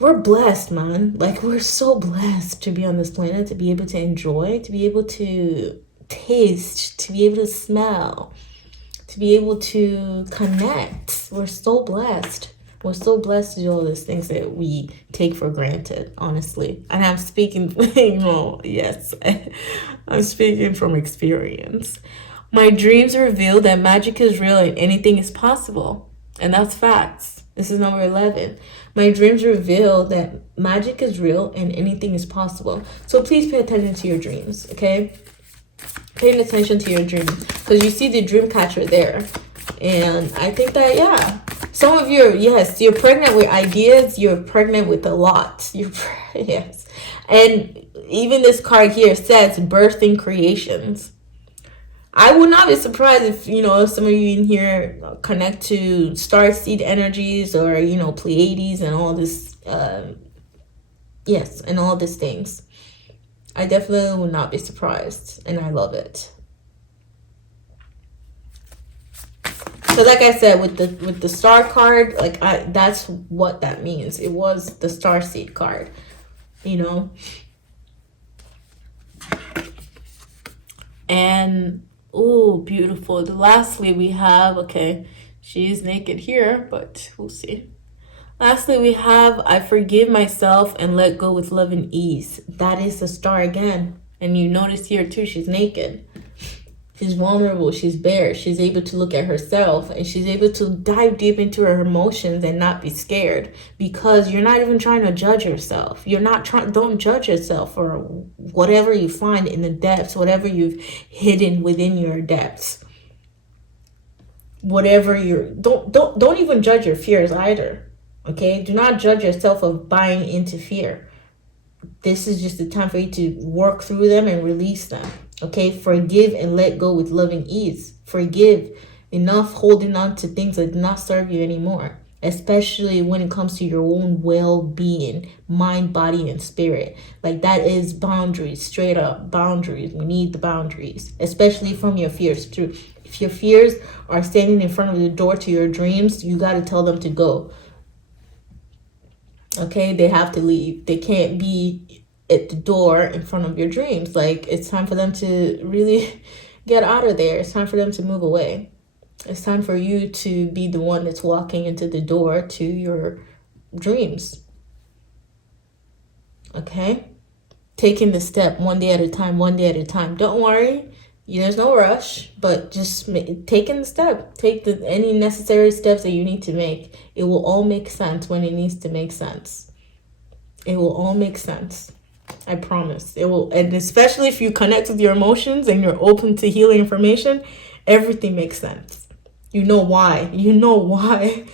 we're blessed, man. Like, we're so blessed to be on this planet, to be able to enjoy, to be able to taste, to be able to smell, to be able to connect. We're so blessed. We're so blessed to do all these things that we take for granted, honestly. And I'm speaking, you know, yes, I'm speaking from experience. My dreams reveal that magic is real and anything is possible. And that's facts. This is number 11. My dreams reveal that magic is real and anything is possible. So please pay attention to your dreams, okay? Paying attention to your dreams, because you see the dream catcher there. And I think that, yeah, some of you, yes, you're pregnant with ideas. You're pregnant with a lot. Yes. And even this card here says birthing creations. I would not be surprised if, you know, some of you in here connect to starseed energies, or, you know, Pleiades and all this, yes, and all these things. I definitely would not be surprised, and I love it. So like I said, with the star card, like, that's what that means. It was the starseed card, you know. And oh, beautiful. Lastly, we have, okay, she is naked here, but we'll see. Lastly, we have, I forgive myself and let go with love and ease. That is the star again. And you notice here too, she's naked. She's vulnerable, she's bare, she's able to look at herself, and she's able to dive deep into her emotions and not be scared, because you're not even trying to judge yourself. You're not trying, don't judge yourself for whatever you find in the depths, whatever you've hidden within your depths. Whatever don't even judge your fears either. Okay? Do not judge yourself of buying into fear. This is just the time for you to work through them and release them. Okay, forgive and let go with loving ease. Forgive. Enough holding on to things that do not serve you anymore, especially when it comes to your own well-being, mind, body, and spirit. Like, that is boundaries, straight up boundaries. We need the boundaries, especially from your fears too. If your fears are standing in front of the door to your dreams, you got to tell them to go. Okay, they have to leave. They can't be at the door in front of your dreams. Like, it's time for them to really get out of there. It's time for them to move away. It's time for you to be the one that's walking into the door to your dreams. Okay? Taking the step one day at a time, one day at a time. Don't worry. There's no rush, but just taking the step. Take any necessary steps that you need to make. It will all make sense when it needs to make sense. It will all make sense. I promise. It will, and especially if you connect with your emotions and you're open to healing information, everything makes sense. You know why. You know why.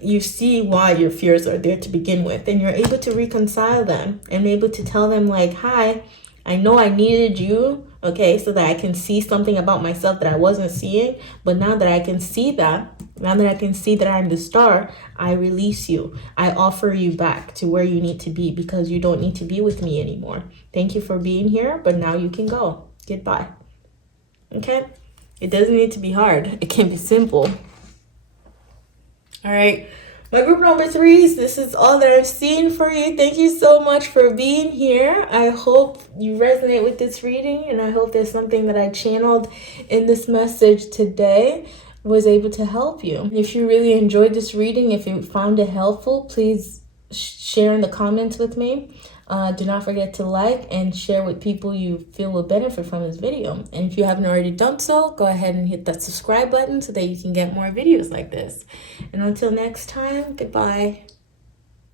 You see why your fears are there to begin with, and you're able to reconcile them and able to tell them, like, hi, I know I needed you, okay, so that I can see something about myself that I wasn't seeing, but now that I can see that, now that I can see that I'm the star, I release you. I offer you back to where you need to be, because you don't need to be with me anymore. Thank you for being here, but now you can go. Goodbye. Okay? It doesn't need to be hard. It can be simple. All right. My group number 3s, this is all that I've seen for you. Thank you so much for being here. I hope you resonate with this reading, and I hope there's something that I channeled in this message today was able to help you. If you really enjoyed this reading, if you found it helpful, please share in the comments with me. Do not forget to like and share with people you feel will benefit from this video. And if you haven't already done so, go ahead and hit that subscribe button so that you can get more videos like this. And until next time, goodbye.